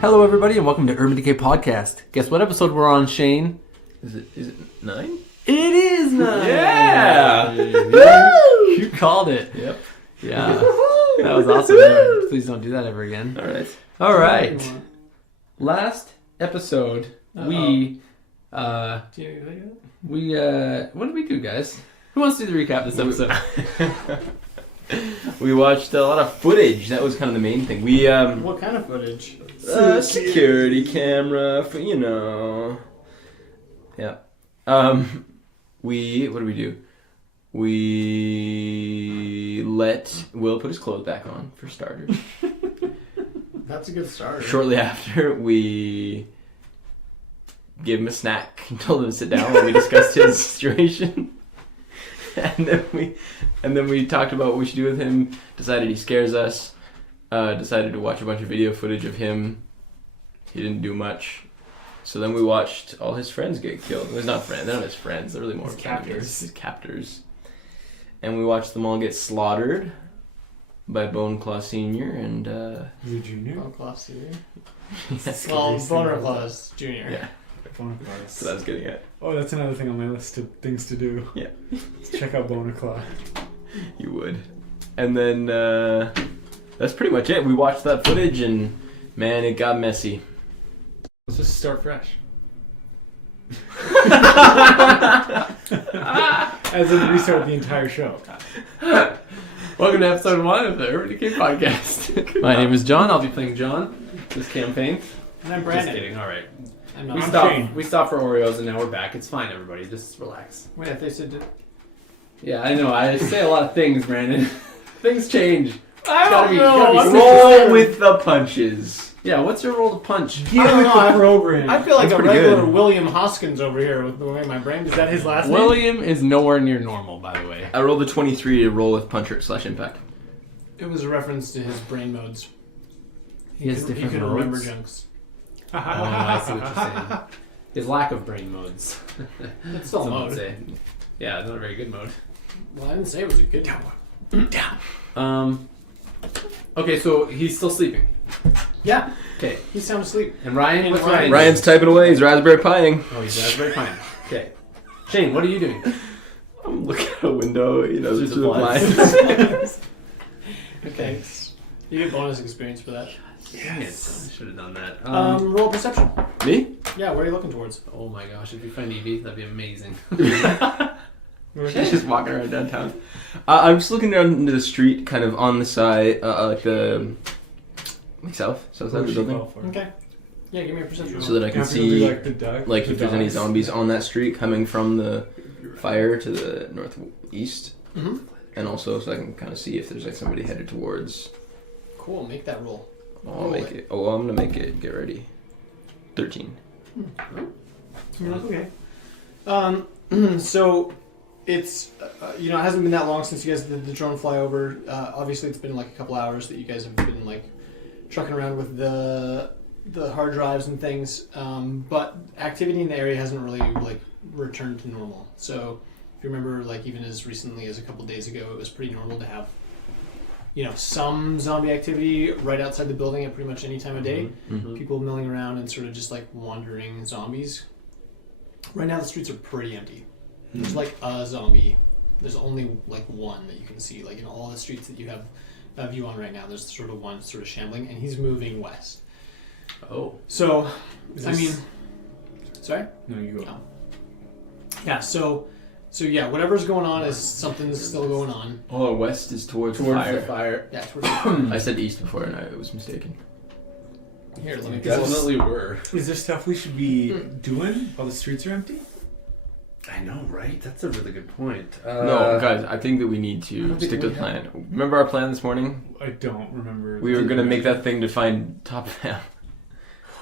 Hello, everybody, and welcome to Urban Decay Podcast. Guess what episode we're on, Shane? Is it 9? It is 9! Yeah! You called it. Yep. Yeah. That was awesome. Please don't do that ever again. All right. Last episode, what did we do, guys? Who wants to do the recap this episode? We watched a lot of footage. That was kind of the main thing. We What kind of footage? security camera for Yeah. What did we do? We let Will put his clothes back on for starters. That's a good start. Shortly after, we gave him a snack and told him to sit down while we discussed his situation. And then we talked about what we should do with him, decided he scares us, decided to watch a bunch of video footage of him. He didn't do much. So then we watched all his friends get killed. Well, he's not friends, they're not his friends, they're really more his captors. His captors. And we watched them all get slaughtered by Bone Claw Sr. and You Junior? Bone Claw Senior? yes. Well, Boner Claws Junior. Yeah. Boner Claws. So that was getting it. Oh, that's another thing on my list of things to do. Yeah. Let's check out Boner Claw. You would. And then that's pretty much it. We watched that footage and man, it got messy. Let's just start fresh. As in restart the entire show. Welcome to episode 1 of the Urban Decay Podcast. My name is John. I'll be playing John this campaign. And I'm Brandon. Just kidding. All right. I'm We not. stopped. We stopped for Oreos, and now we're back. It's fine, everybody. Just relax. Wait, I thought you said... Yeah, I know. I say a lot of things, Brandon. Things change. I Gotta don't be- know. gotta be I'm Roll just- with the punches. Yeah, what's your role to punch? I don't know. Program. I feel like That's a pretty regular good. William Hoskins over here with the way my brain... Is that his last name? William is nowhere near normal, by the way. I rolled a 23 to roll with puncher / impact. It was a reference to his brain modes. He has He different could modes? remember junks. Oh, I see what you're saying. His lack of brain modes. It's still a Some would mode. say. Yeah, not a very good mode. Well, I didn't say it was a good one. Okay, so he's still sleeping. Yeah, Okay. he's sound asleep. And Ryan, And what's Ryan- Ryan? Ryan's typing away. He's raspberry pieing. Oh, he's raspberry pine. Okay. Shane, what are you doing? I'm looking out a window, Through through the the blinds. Okay. You get bonus experience for that. Yes. Should have done that. Roll perception. Me? Yeah, where are you looking towards? Oh my gosh, if you find Evie, that'd be amazing. She's just walking around downtown. I'm just looking down into the street, kind of on the side, like the south side of the building, Okay. Yeah, give me a perception. so that I can After see, like the duck, like, the if there's any dogs. zombies on that street coming from the fire to the northeast, Mm-hmm. and also so I can kind of see if there's like somebody headed towards. Cool, make that roll. I'll make it. Oh, I'm gonna make it. Get ready. 13. Okay. So it's it hasn't been that long since you guys did the drone flyover. Obviously, it's been like a couple hours that you guys have been like trucking around with the hard drives and things. But activity in the area hasn't really like returned to normal. So if you remember, like even as recently as a couple days ago, it was pretty normal to have some zombie activity right outside the building at pretty much any time of day. Mm-hmm. People milling around and sort of just like wandering zombies. Right now the streets are pretty empty. There's like a zombie. There's only like one that you can see. Like in all the streets that you have a view on right now, there's sort of one sort of shambling, and he's moving west. Oh. So, Is I this- mean, sorry? No, you go. No. Yeah, so yeah, whatever's going on is something's still going on. Oh, west is towards Towards fire. the fire. Yeah, towards I said east before, and I was mistaken. here, let me Definitely were. Is there stuff we should be doing while the streets are empty? I know, right? That's a really good point. No, guys, I think that we need I to don't think stick to we the plan. Remember our plan this morning? I don't remember. We were gonna make that thing to find Top Fam.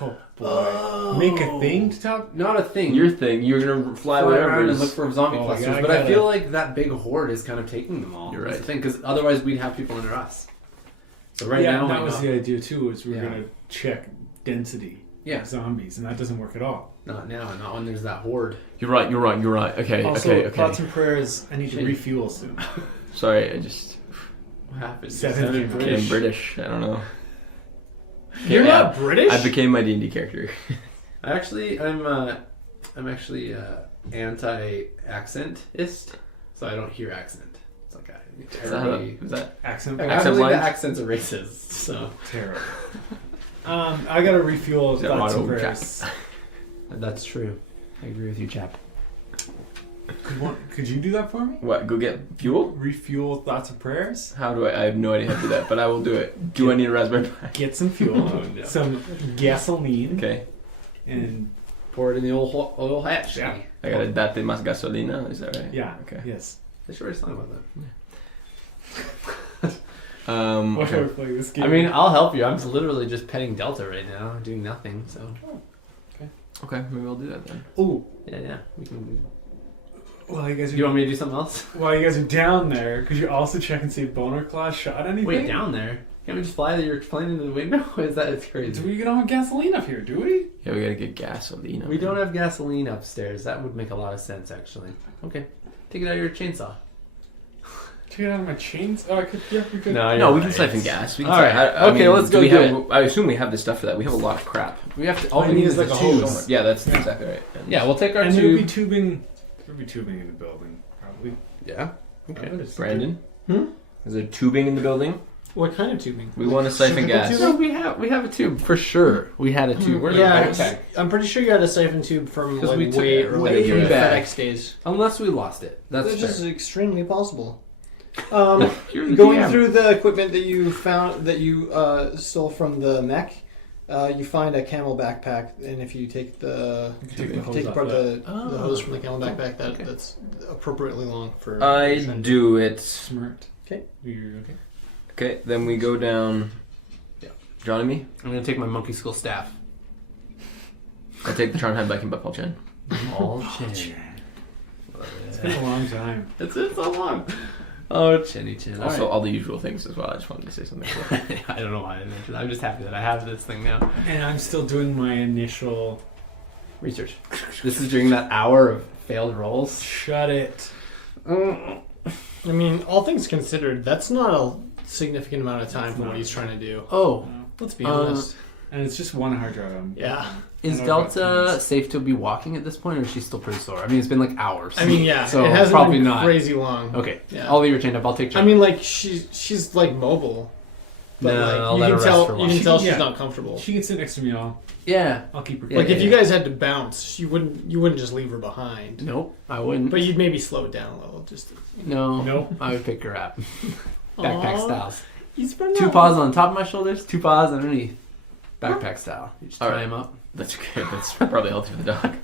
Oh boy. Make a thing to talk? Not a thing. Your thing. You were gonna fly around whatever. and look for zombie Oh, clusters, yeah, I but I gotta- feel like that big horde is kind of taking them all. You're That's right. the thing, because otherwise we'd have people under us. So right yeah, now, that I was know- the idea too. Is we're Yeah. gonna check density Yeah. of zombies, and that doesn't work at all. Not now, not when there's that horde. You're right. Okay. Also, okay. thoughts and prayers. I need to Shit. refuel soon. Sorry, I just What happened? Seven Sounded came became British. I don't know. You're not British? I became my D&D character. I'm actually anti-accentist, so I don't hear accent. It's like Who's that? Accent. I Accent believe blind? the accents are racist. So Terrible. I gotta refuel Is that thoughts and Ronald prayers. that's true. I agree with you, chap. Could you do that for me? What? Go get fuel? Refuel thoughts and prayers. How do I have no idea how to do that, but I will do it. Do I need a Raspberry Pi? Get some fuel, Oh, no. some gasoline, Okay. and Pour it in the oil hatch. Yeah. I gotta date más gasolina. Is that right? yeah, Okay. yes. I should write a song about that. Why should I Okay. play this game? I mean, I'll help you. I'm literally just petting Delta right now, doing nothing. So Okay, maybe I'll do that then. oh, yeah, we can. while you guys Do are you want me to do something else? while you guys are down there, could you also check and see if Boner Claw shot anything? Wait, down there? Can't we just fly your plane into the window? Is that it's Do crazy? we don't have gasoline up here? Do we? Yeah, we gotta get gasolina. We don't have gasoline upstairs. That would make a lot of sense, actually. Okay, take it out of your chainsaw. Take it out of my chains. Oh, I could. Yeah, we could. No, we can siphon gas. We can All right. Okay, let's go we do have, I assume we have the stuff for that. We have a lot of crap. We have to. All we need is like the a tubes. hose. Yeah, that's exactly right. Yeah, we'll take our And there'll be tube. tubing. There'll be tubing in the building, probably. Yeah. I Okay. would assume. Brandon? Hmm? Is there tubing in the building? What kind of tubing? We want to siphon Surgical gas. tubing? No, we have a tube for sure. We had a tube. Where's Yeah, the backpack? I'm pretty sure you had a siphon tube from 'Cause like we took way it early way from back. FedEx days. Unless we lost it. That's Which fair. is extremely possible. You're the Going DM. through the equipment that you found that you stole from the mech, you find a camel backpack, and if you take the You can take the hose take off apart that. the hose from the camel backpack, Okay. that's appropriately long for. I for do it. Smart. Okay. You're okay. Okay, then we go down. Yeah. Johnny me. I'm gonna take my monkey skull staff. I take the Charnheim Biking by Paul Chen. All chin. It's been a long time. It's so long. Oh, chinny chin. Also, All all the usual things as well. I just wanted to say something. right. I don't know why I mentioned that. I'm just happy that I have this thing now. And I'm still doing my initial. Research. This is during that hour of failed rolls. Shut it. I mean, all things considered, that's not a significant amount of time for what he's trying to do. Oh, Let's be honest. And it's just one hard drive. Yeah. is I know about Delta things. safe to be walking at this point, or is she still pretty sore? I mean, it's been like hours. I mean, yeah, So it hasn't probably been not. crazy long. Okay, Yeah. I'll leave her chained up. I'll take. I mean, like she's like mobile, but No, like I'll let her rest for a you while. can tell she's Yeah. not comfortable. She can sit next to me. I'll yeah. keep her. Yeah, Like if yeah, you yeah. guys had to bounce, you wouldn't just leave her behind. Nope, I wouldn't. But you'd maybe slow it down a little. Just no, Nope. I would pick her up. Backpack Aw. styles. he's pretty 2 paws on top of my shoulders, 2 paws underneath. Backpack style. You just All tie right. him up. That's good. That's probably healthy for the dog.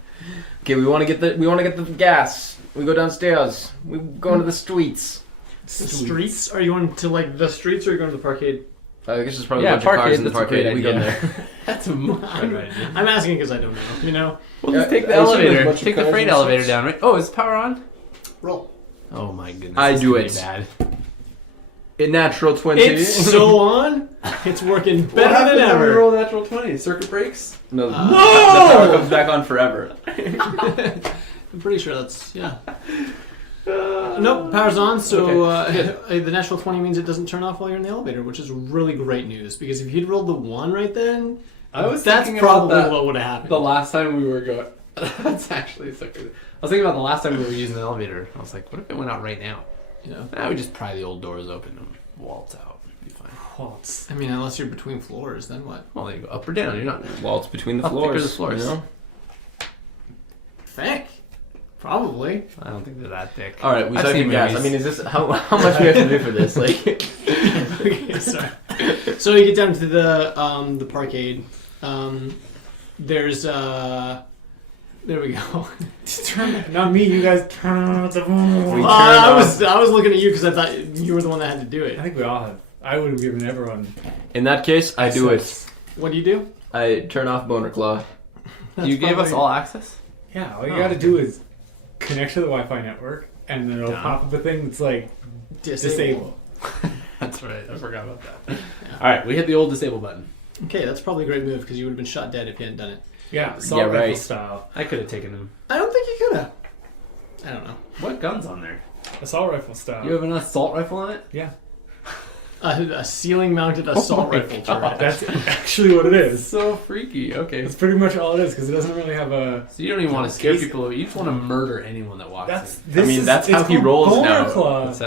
Okay, we want to get the gas. We go downstairs. We go into the streets. The streets? Are you going to like the streets or are you going to the parkade? I guess there's probably Yeah, a bunch of cars parkade, in the that's a great parkade. We go idea. there. That's a I'm asking because I don't know. You know, We'll just take the I assume there's a elevator. bunch of Take the cars freight and elevator such. down, right? Oh, is the power on? roll. Oh my goodness. I this do is it. gonna be Bad. In natural 20. It's so on. It's working What better happens than when we ever. roll natural 20? Circuit breaks? No, No! the power comes back on forever. I'm pretty sure that's yeah. Nope, power's on. So the natural 20 means it doesn't turn off while you're in the elevator, which is really great news. Because if you'd rolled the 1 right then, I was that's thinking about probably that what would have happened. the last time we were going. That's actually so crazy. I was thinking about the last time we were using the elevator. I was like, what if it went out right now? Yeah. I would just pry the old doors open and waltz out. It'd be fine. Waltz. I mean, unless you're between floors, then what? Well, there you go. Up or down. You're not. Well, it's between the How thick are floors. the floors? You know? Thick. Probably. I don't think they're that thick. All right, we I've siphon seen gas. movies. I mean, is this how much we have to do for this? Like, Okay, sorry. So you get down to the parkade. There's there we go. Not me. You guys turn the phone. We turn I off- was looking at you because I thought you were the one that had to do I it. think we all have. I would have given everyone. in that case, I do it. What do you do? I turn off boner claw. You gave us all access? Yeah, all you Oh, got to okay. do is connect to the Wi-Fi network, and then it'll Down. pop up a thing that's like disable. That's right. I forgot about that. All right, we hit the old disable button. Okay, that's probably a great move because you would have been shot dead if you hadn't done it. Yeah, assault Yeah, rifle right. style. I could have taken him. I don't think you could have. I don't know. What gun's on there? Assault rifle style. You have an assault rifle on it? Yeah. A ceiling-mounted assault rifle turret. That's actually what it is. So freaky. Okay. That's pretty much all it is because it doesn't really have a. So you don't even want to scare people. You just want to murder anyone that walks in. That's how he rolls now. Claw. That's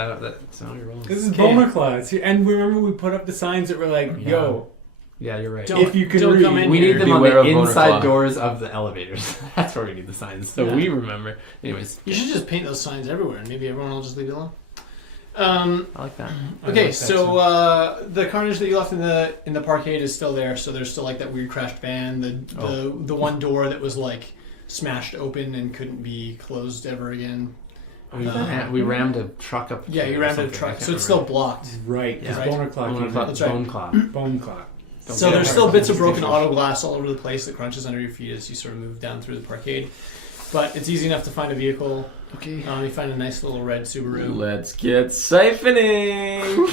how he rolls. This is Boner Claw. And remember, we put up the signs that were like, "Yo, yeah, you're right. if you can don't read, come in we here. need them on Beware the of Boner inside Claw. doors of the elevators. That's where we need the signs. So we remember. Anyways, You should just paint those signs everywhere, and maybe everyone will just leave it alone. I like that. Okay, so the carnage that you left in the parkade is still there. So there's still like that weird crashed van, the one door that was like smashed open and couldn't be closed ever again. We rammed a truck up. Yeah, you rammed a truck, so it's still blocked. right? Yeah. Because Boner Claw. came in. That's right. Bone claw. Bone Claw. So there's still bits of broken auto glass all over the place that crunches under your feet as you sort of move down through the parkade. But it's easy enough to find a vehicle. Okay. You find a nice little red Subaru. Let's get siphoning.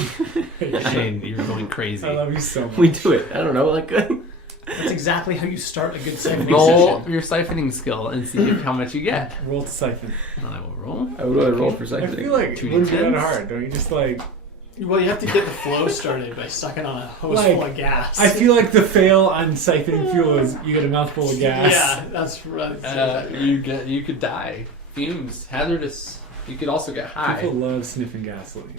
Shane, you're going crazy. I love you so much. We do it. I don't know, like That's exactly how you start a good siphoning Roll session. your siphoning skill and see how much you get. Roll to siphon. I will roll. I would roll for I siphoning. feel like it 2d10s. wouldn't be that hard. Don't you just like? Well, you have to get the flow started by sucking on a hose Like, full of gas. I feel like the fail on siphoning fuel is you get a mouthful of gas. Yeah, that's right. You could die. Fumes, hazardous. You could also get high. People love sniffing gasoline.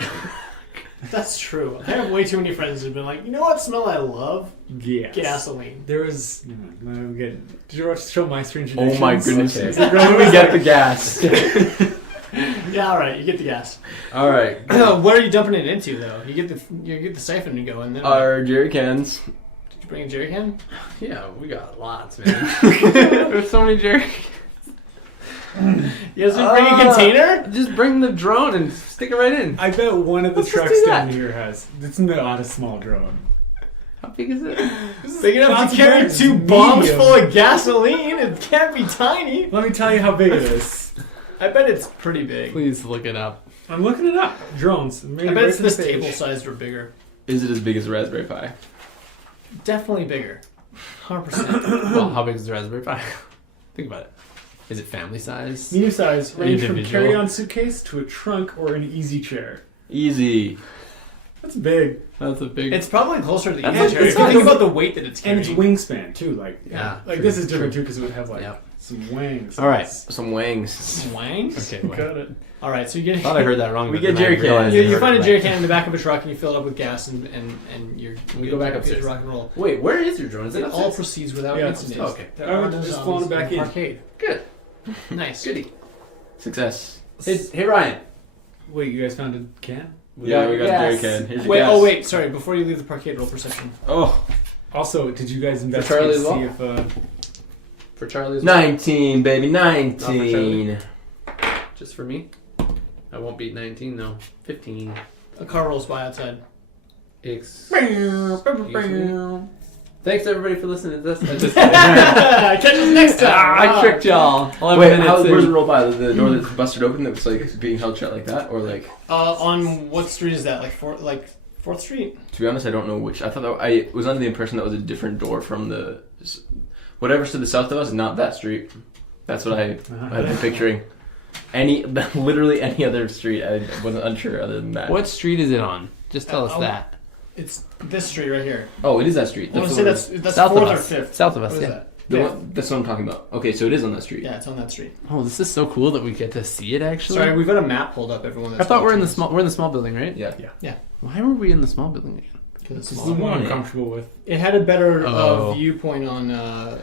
That's true. I have way too many friends who've been like, you know what smell I love? Yes. Gasoline. There was. Did you watch the show My Strange Oh Addictions? my goodness. Okay. We get the gas. Yeah, all right. You get the gas. All right. What are you dumping it into, though? You get the siphon to go, and then Our jerry cans. did you bring a jerry can? Yeah, we got lots, man. There's so many jerky. You guys didn't bring a container? Just bring the drone and stick it right in. I bet one of the Let's just trucks do down that. here has. It's not a small drone. How big is it? Big enough to carry It's 2 bombs medium. full of gasoline. It can't be tiny. Let me tell you how big it is. I bet it's pretty big. Please look it up. I'm looking it up. Drones. I bet it's this table sized or bigger. Is it as big as a Raspberry Pi? Definitely bigger. 100%. Well, how big is the Raspberry Pi? Think about it. Is it family size? Medium size range from Individual. carry-on suitcase to a trunk or an easy chair. Easy. That's big. That's a big. It's probably closer to the That's easy like- chair. it's If you not- think about the weight that it's And carrying. its wingspan too. Like Yeah, like true, this is different true. too because it would have like Yep. some wings. All right. Some wings. Swangs? Okay, wait. Got it. All right, so you get I thought I heard that wrong. We but get then I jerry cans. realized I you heard find it a jerry right. can in the back of a truck and you fill it up with gas and you're We good go back to upstairs. rock and roll. Wait, where is your drone? Is it It all upstairs? proceeds without Yeah, it's incident. okay. There I are would no just zombies flown it in back the in. arcade. Good. Nice. Goody. Success. Hey Ryan. Wait, you guys found a can? Yeah, we got a jerry gas. can. Here's your Wait, gas. oh wait, sorry. Before you leave the parkade, roll perception. Oh. Also, did you guys Charlie investigate as to well? see if For Charlie as well. 19, baby, Not for 19. Just for me. I won't beat 19 though. 15. A car rolls by outside. Thanks everybody for listening to this. I just Catch us next time. I tricked y'all. 11 Wait, minutes where's in. the roll by? The door that's busted open that was like being held shut like that? Or like, On what street is that? Like 4th Street? to be honest, I don't know which. I thought that, I was under the impression that was a different door from the, whatever's to the south of us, not that street. That's what I had been picturing. Literally any other street, I wasn't unsure other than that. What street is it on? Just tell us Oh. that. It's this street right here. Oh, it is that street. I want to The say that's South 4th of or us. 5th. South of us, What is yeah. that? the Fifth. one, that's what I'm talking about. Okay, so it is on that street. Yeah, it's on that street. Oh, this is so cool that we get to see it actually. Sorry, we've got a map pulled up. Everyone. I That's thought we're in the watching small the small building, right? Yeah. Why were we in the small building again? this. 'Cause it's this is small. the one I'm Yeah. comfortable with. It had a better Oh. viewpoint on Right.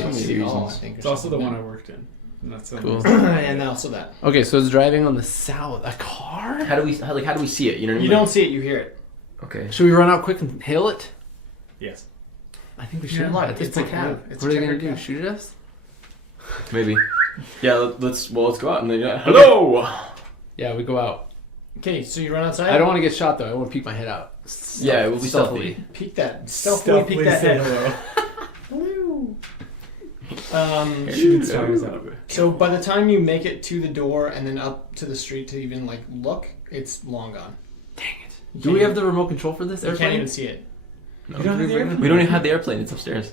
So many City Hall, I reasons. think. or It's also the something. one I worked in. And that's the Cool. And also that. Okay, so it's driving on the south. A car? How do we see it? You know what I mean? You don't see it, you hear it. Okay. Should we run out quick and hail it? Yes. I think we Yeah, should. look, At this it's a point, cab. what It's are a they gonna checkered do? cab. Shoot at us? Maybe. Yeah. Let's go out and then. Hello. Yeah, we go out. Okay, so you run outside. I don't want to get shot though. I want to peek my head out. Yeah, it will be stealthy. peek that. Stealthily peek that say head. hello. Hello. Shooting stars out. So by the time you make it to the door and then up to the street to even like look, it's long gone. Dang it. Do we have the remote control for this You can't airplane? even see it. No. You don't have the airplane? We don't even have the airplane. It's upstairs.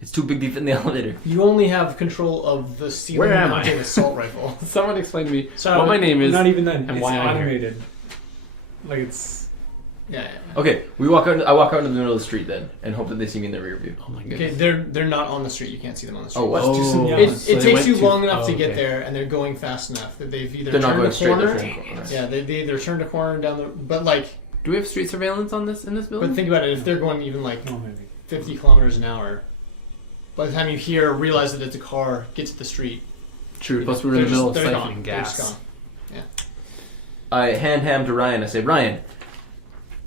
It's too big to fit in the elevator. You only have control of the ceiling Where am mounted I? assault rifle. Someone explain to me So what my name is. Not even then. and It's why I'm here. automated. Like it's Yeah. Okay, I walk out into the middle of the street then, and hope that they see me in the rear view. Oh my Okay, goodness. they're not on the street. You can't see them on the street. Oh, what? It takes you long enough to get there, and they're going fast enough that they've either They're not turned going a straight. corner. They're turning a corner. Yeah, they either turned a corner down the. But like, Do we have street surveillance on this in this building? but think about it. If they're going even like Oh, maybe. 50 kilometers an hour, by the time you realize that it's a car, get to the street. True. Plus, we're in the middle of they're siphoning gone. They're just gas. gone. I hand ham to Ryan. I say, Ryan,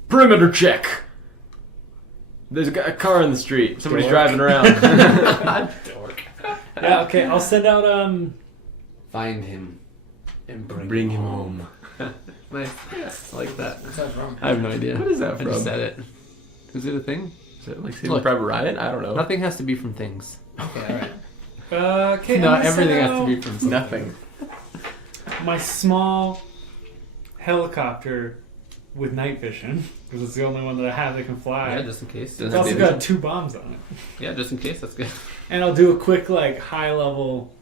perimeter check. There's a car in the street. Somebody's Dork. driving around. Dork. Yeah, okay, I'll send out, Find him and Bring him home. Nice. I like that. What's that from? I have no idea. What is that I from? just said it. Is it a thing? Is it like Saving Look. Private Ryan? I don't know. Nothing has to be from things. Okay, all right. okay, No, I'm gonna everything send has to out be from something. Nothing. my small helicopter with night vision, because it's the only one that I have that can fly. Yeah, just in case. It's also got 2 bombs on it. Yeah, just in case. That's good. And I'll do a quick, like, high level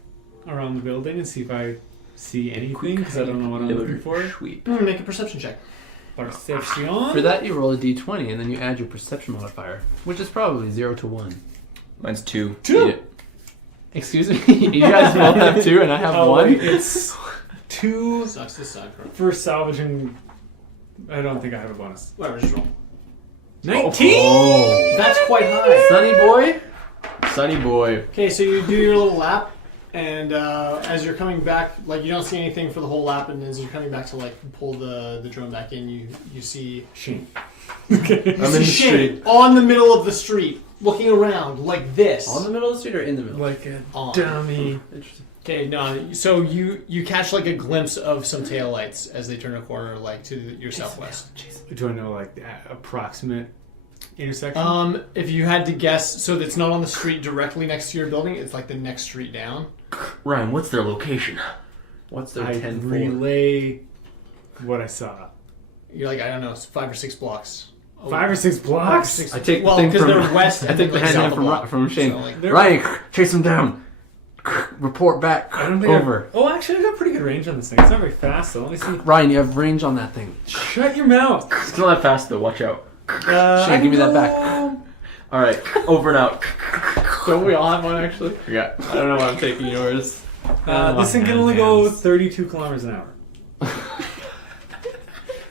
around the building and see if I see anything, because I don't know what I'm looking for. Sweep. Make a perception check. Perception. For that, you roll a d20 and then you add your perception modifier, which is probably 0 to 1. Mine's 2. 2? Eat it. Excuse me? You guys both have 2 and I have 1? Wait, it's 2 Sucks this side, bro. for salvaging. I don't think I have a bonus. Whatever, just roll. 19! Oh. That's quite high. Sunny boy? Sunny boy. Okay, so you do your little lap, and as you're coming back, like you don't see anything for the whole lap, and as you're coming back to like pull the drone back in, you see Shane. I'm in the Shane street. on the middle of the street, looking around like this. On the middle of the street or in the middle? Like a On. dummy. Interesting. Okay, no. So you catch like a glimpse of some taillights as they turn a corner, like to your southwest. Do I know, like, the approximate intersection? If you had to guess, so it's not on the street directly next to your building. It's like the next street down. Ryan, what's their location? What's their I 10 relay what I saw. You're like, I don't know, it's 5 or 6 blocks. 5 or 6 blocks? I take the well, thing because from, they're west. I and take then, the like, hand south in a block. from Shane. So, like, Ryan, chase him down. Report back. I don't think Over. Oh, actually, I got pretty good range on this thing. It's not very fast, though. Let me see. Ryan, you have range on that thing. Shut your mouth. It's not that fast though. Watch out. Shane, give me that back. All right, over and out. Don't we all have one actually? Yeah. I don't know why I'm taking yours. This thing can only go 32 kilometers an hour.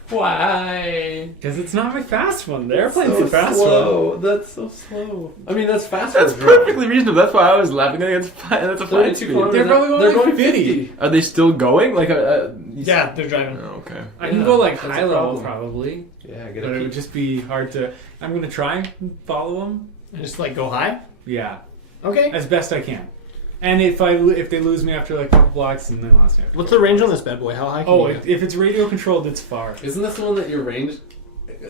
Why? Because it's not my fast one. The airplane's the fast one. That's so slow. I mean, that's faster. That's perfectly reasonable. That's why I was laughing. I think that's fine. That's a fine 32 speed. kilometers. They're probably going They're like going 50. Are they still going? Like Yeah, they're driving. Oh, okay. I can Yeah, go like that's high a level problem. probably, Yeah, but it would just be hard to. I'm gonna try and follow them. And just like go high. Yeah, Okay. as best I can. And if they lose me after like a couple blocks, and then lost me. What's the range on this bad boy? How high can Oh, you if it's radio controlled, it's far. Isn't this the one that your range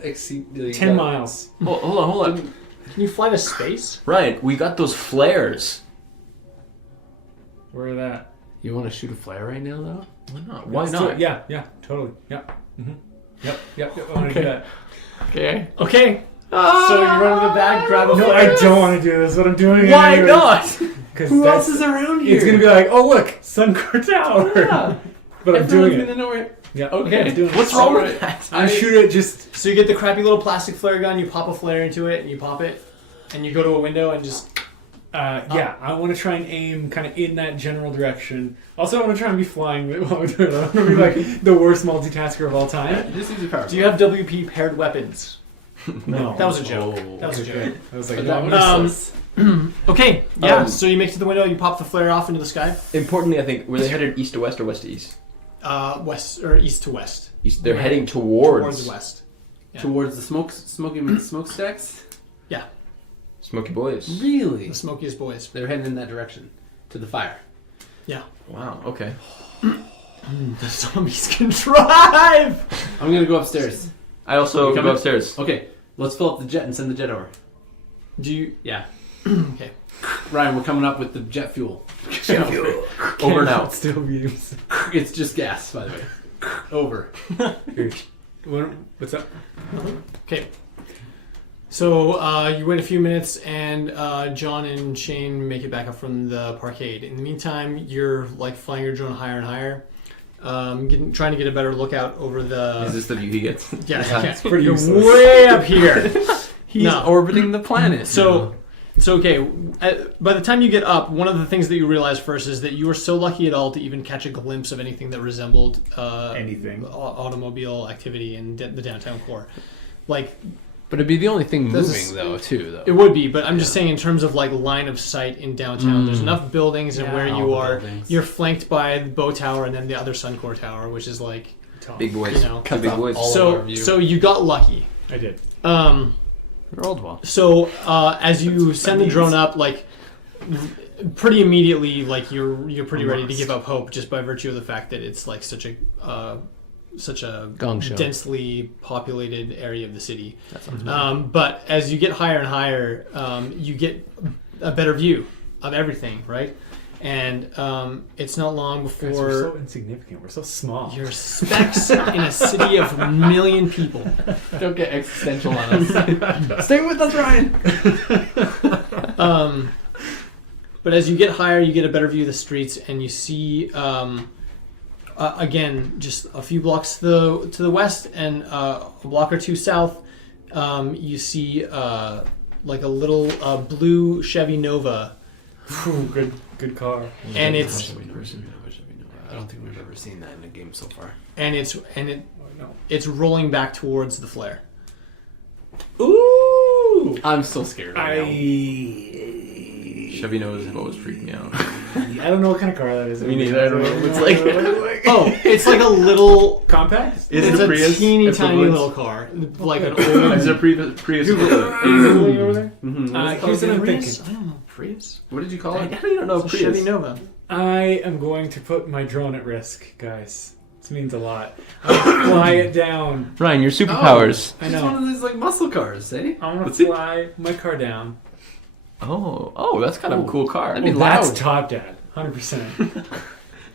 exceed? 10 miles. Hold on. Can you fly to space? Ryan, we got those flares. Where are that? You want to shoot a flare right now, though? Why not? Why Let's do not? it. Yeah, totally. Yep. Mm-hmm. Yep. I want to do that. Okay. Okay. So you run to the back, grab a No, flare. I don't want to do this. What I'm doing. Why anyways. not? Because Who else is around here? It's gonna be like, oh look, Suncor Tower. Yeah. But I'm doing Everyone's it. gonna know where. Yeah. Okay. I'm doing it. What's wrong Alright. with that? I shoot it just. So you get the crappy little plastic flare gun, you pop a flare into it, and you pop it, and you go to a window and just. Yeah, I want to try and aim kind of in that general direction. Also, I want to try and be flying while I'm doing it. I want to be like the worst multitasker of all time. Just use your power. Do you have WP paired weapons? No. That was a joke. Oh. That was a joke. I was like, But no, that I'm was gonna- useless. Okay, yeah. So you make it to the window, you pop the flare off into the sky. Importantly, I think, were they headed east to west or west to east? West or east to west. East. They're heading towards Towards west. Yeah. Towards the smokestacks. Smoky Boys. Really? The smokiest boys. They're heading in that direction to the fire. Yeah. Wow. Okay. The zombies can drive. I'm gonna go upstairs. I also You go coming? upstairs. Okay, let's fill up the jet and send the jet over. Do you? Yeah. Okay. Ryan, we're coming up with the jet fuel. Over and out. Still mediums. It's just gas, by the way. Over. What's up? Okay. So you wait a few minutes, and John and Shane make it back up from the parkade. In the meantime, you're like flying your drone higher and higher. trying to get a better lookout over the. Is this the view he gets? Yeah, It's pretty you're useless. way up here. He's orbiting the planet. So okay. By the time you get up, one of the things that you realize first is that you were so lucky at all to even catch a glimpse of anything that resembled Anything. automobile activity in the downtown core. Like, but it'd be the only thing This moving is- though, too. Though it would be, but I'm just saying in terms of like line of sight in downtown, there's enough buildings, and where all you the are, buildings. you're flanked by the Bow Tower and then the other Suncor Tower, which is like, Big boys. You know. Two big boys. all of our view. so you got lucky. I did. rolled well. So as you send the drone up, like pretty immediately, like you're pretty ready to give up hope just by virtue of the fact that it's like such a Gong show. densely populated area of the city. That sounds But as you get higher and higher, you get a better view of everything, right? And it's not long Guys, before we're so insignificant. We're so small. you're specks in a city of a million people. Don't get existential on us. Stay with us, Ryan. But as you get higher, you get a better view of the streets, and you see, again, just a few blocks to the west and a block or two south, you see like a little blue Chevy Nova. Ooh, good car. And it's I don't think we've ever seen that in a game so far. and it's rolling back towards the flare. Ooh! I'm still scared. Right now. Chevy knows what was freaking me out. I don't know what kind of car that is. Me neither. I don't know what it's like. Oh, it's like a little. Compact? Is It's it a a Prius? teeny It's a tiny Prius? little car, like an Is old. it a Prius? over there? Here's Here's what I'm Prius? thinking. I don't know, Prius. What did you call it? How do you don't know It's a Prius? Chevy Nova. I am going to put my drone at risk, guys. This means a lot. I'm gonna fly it down. Ryan, your superpowers. I It's know. one of those like muscle cars, eh? I'm gonna Let's see. fly my car down. Oh, that's kind of a cool car. That'd be That's loud. Top Dad, 100%.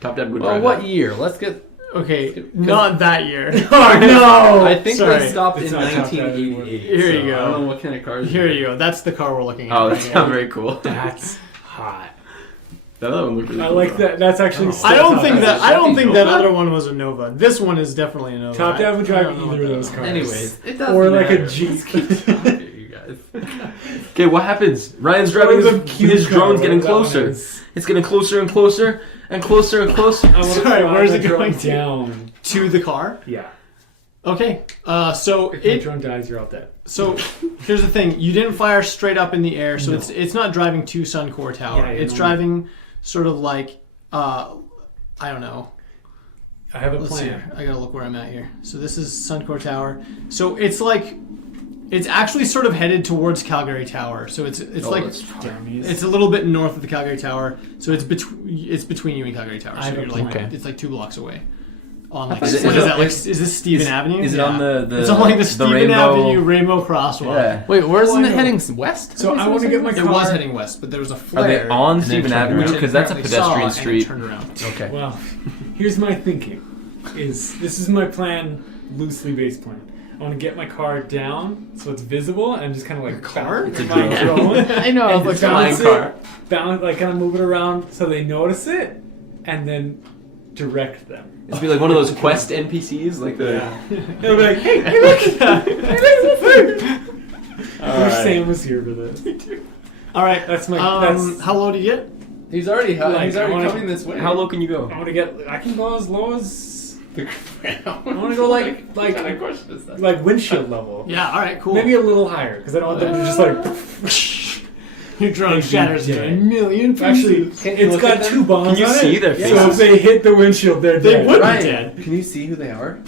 Top Dad would Well, drive what that. year? Let's get. Okay, not that year. Oh no! I think sorry. they stopped It's in not Top Dad 1988. Here you so go. I don't know what kind of cars. Here you go. That's the car we're looking at. Oh, right that here. sounds very cool. That's hot. That other one looked really I cool. like that. That's actually. Oh. I don't think that. I don't Chevy think that Nova? other one was a Nova. This one is definitely a Nova. Top Dad would I drive don't know either what of those that- cars. Anyways, it doesn't Or like matter. a Jeep. Let's keep talking, you guys. Okay, what happens? Ryan's driving his drone's getting closer. It's getting closer and closer and closer and closer. I want to Sorry, fly where's my it drone going to? down. To the car. Yeah. Okay. So If my it. drone dies, you're all dead. So here's the thing. You didn't fire straight up in the air, so it's not driving to Suncor Tower. Yeah, it's no. driving sort of like I don't know. I have a Let's see. plan. I gotta look where I'm at here. So this is Suncor Tower. So it's like, it's actually sort of headed towards Calgary Tower. So it's like Dummies. it's a little bit north of the Calgary Tower. So it's between you and Calgary Tower. I So have a you're like plan. it's like 2 blocks away. On like Is it- what is is it- that? Like is this Stephen Avenue? Is it on the It's on like the Stephen rainbow? Avenue Rainbow Crosswalk. Yeah. Wait, where's Oh, I it know. heading? West? So I want to get my It car. was heading west, but there was a Are flare. they on And then Stephen turn Avenue? which it Because that's a apparently saw, pedestrian and it street. turned around. Okay. Well, here's my thinking. This is my plan, loosely based plan. I want to get my car down so it's visible and just kind of like car? bounce It's a my drone. drone. I know. I And was like, bounce flying it, car. bounce, like kind of move it around so they notice it, and then direct them. It's be like one of those Quest NPCs, like the. They'll be like, hey, look! I wish Sam was here for this. All right. That's my. How low do you get? He's already Like, he's I already wanna- coming this way. How low can you go? I want to get. I can go as low as I wanna go like- what kind of question is that? like windshield level. Yeah. All right. Cool. Maybe a little higher because I don't want them to just like. Your drone They'd be shatters into a dead. million pieces. Actually, Can you it's look got at them? 2 bombs Can you on see it. their So faces? if they hit the windshield, they're They dead. would be Ryan, dead. can you see who they are?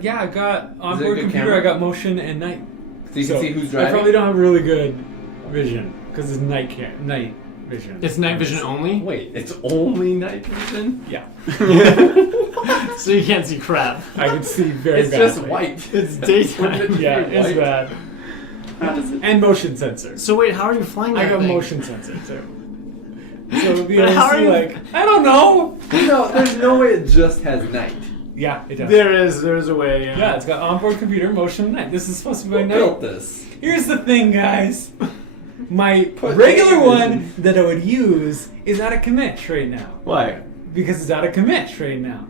Yeah, I got Is it a onboard good computer. camera? I got motion and night. So you can see who's I driving. probably don't have really good vision because it's night vision. It's night vision only, Wait, it's only night vision. Yeah, so you can't see crap. I can see very It's badly. just white. It's daytime. Yeah, Very it's white. bad. And motion sensor. So wait, how are you flying I that got thing? motion sensor too. So it'll be But able how to are see you- like I don't know. No, there's no way it just has night. Yeah, it does. There's a way. Yeah, it's got onboard computer, motion, night. This is supposed to be my Who night. built this? Here's the thing, guys. My Put regular night one vision. that I would use is out of commit right now. Why? Because it's out of commit right now.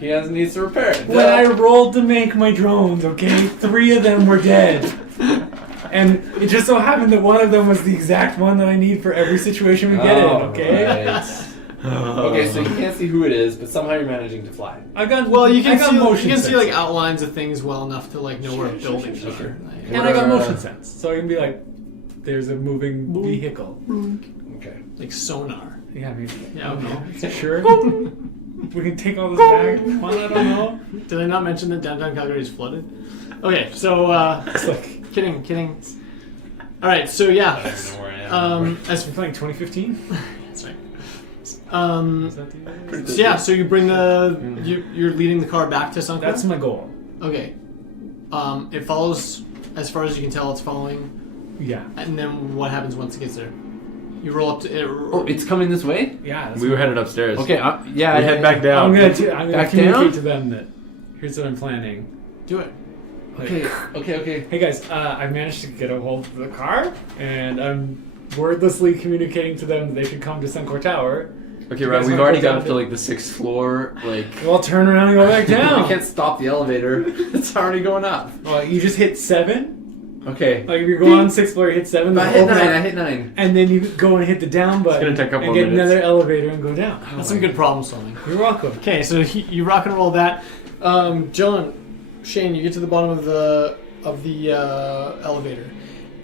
needs to repair it. When I rolled to make my drones, okay, 3 of them were dead. And it just so happened that one of them was the exact one that I need for every situation we get in, okay? Right. Okay, so you can't see who it is, but somehow you're managing to fly. You can see like outlines of things well enough to like know where buildings are. And I got motion sense, so I can be like, there's a moving vehicle. Okay. Like sonar. Yeah, maybe. Yeah, okay. Sure. We can take all this back. Come on, I don't know. Did I not mention that downtown Calgary is flooded? Okay, so It's like, kidding. All right, so yeah. I don't know where I am. As we're playing 2015. that's right. Is that the So yeah, so you bring you're leading the car back to Suncor? That's my goal. Okay. It follows, as far as you can tell, it's following. Yeah. And then what happens once it gets there? You roll up to it. Oh, it's coming this way? Yeah. We were headed upstairs. Okay, We head back down. I'm gonna Back communicate down? to them that here's what I'm planning. Do it. Okay. Hey guys, I managed to get a hold of the car, and I'm wordlessly communicating to them that they should come to Suncor Tower. Okay, You right. guys We've wanna already go got down up to like the 6th floor. Like, Well, turn around and go back We down. can't stop the elevator. It's already going up. Well, you just hit 7. Okay. Like if you're going on 6th floor, you hit 7. But I then hit open 9. up, I hit 9. and then you go and hit the down button. gonna take a couple and get minutes. another elevator and go down. That's some good problem solving. You're welcome. Okay, so you rock and roll that. John, Shane, you get to the bottom of the elevator,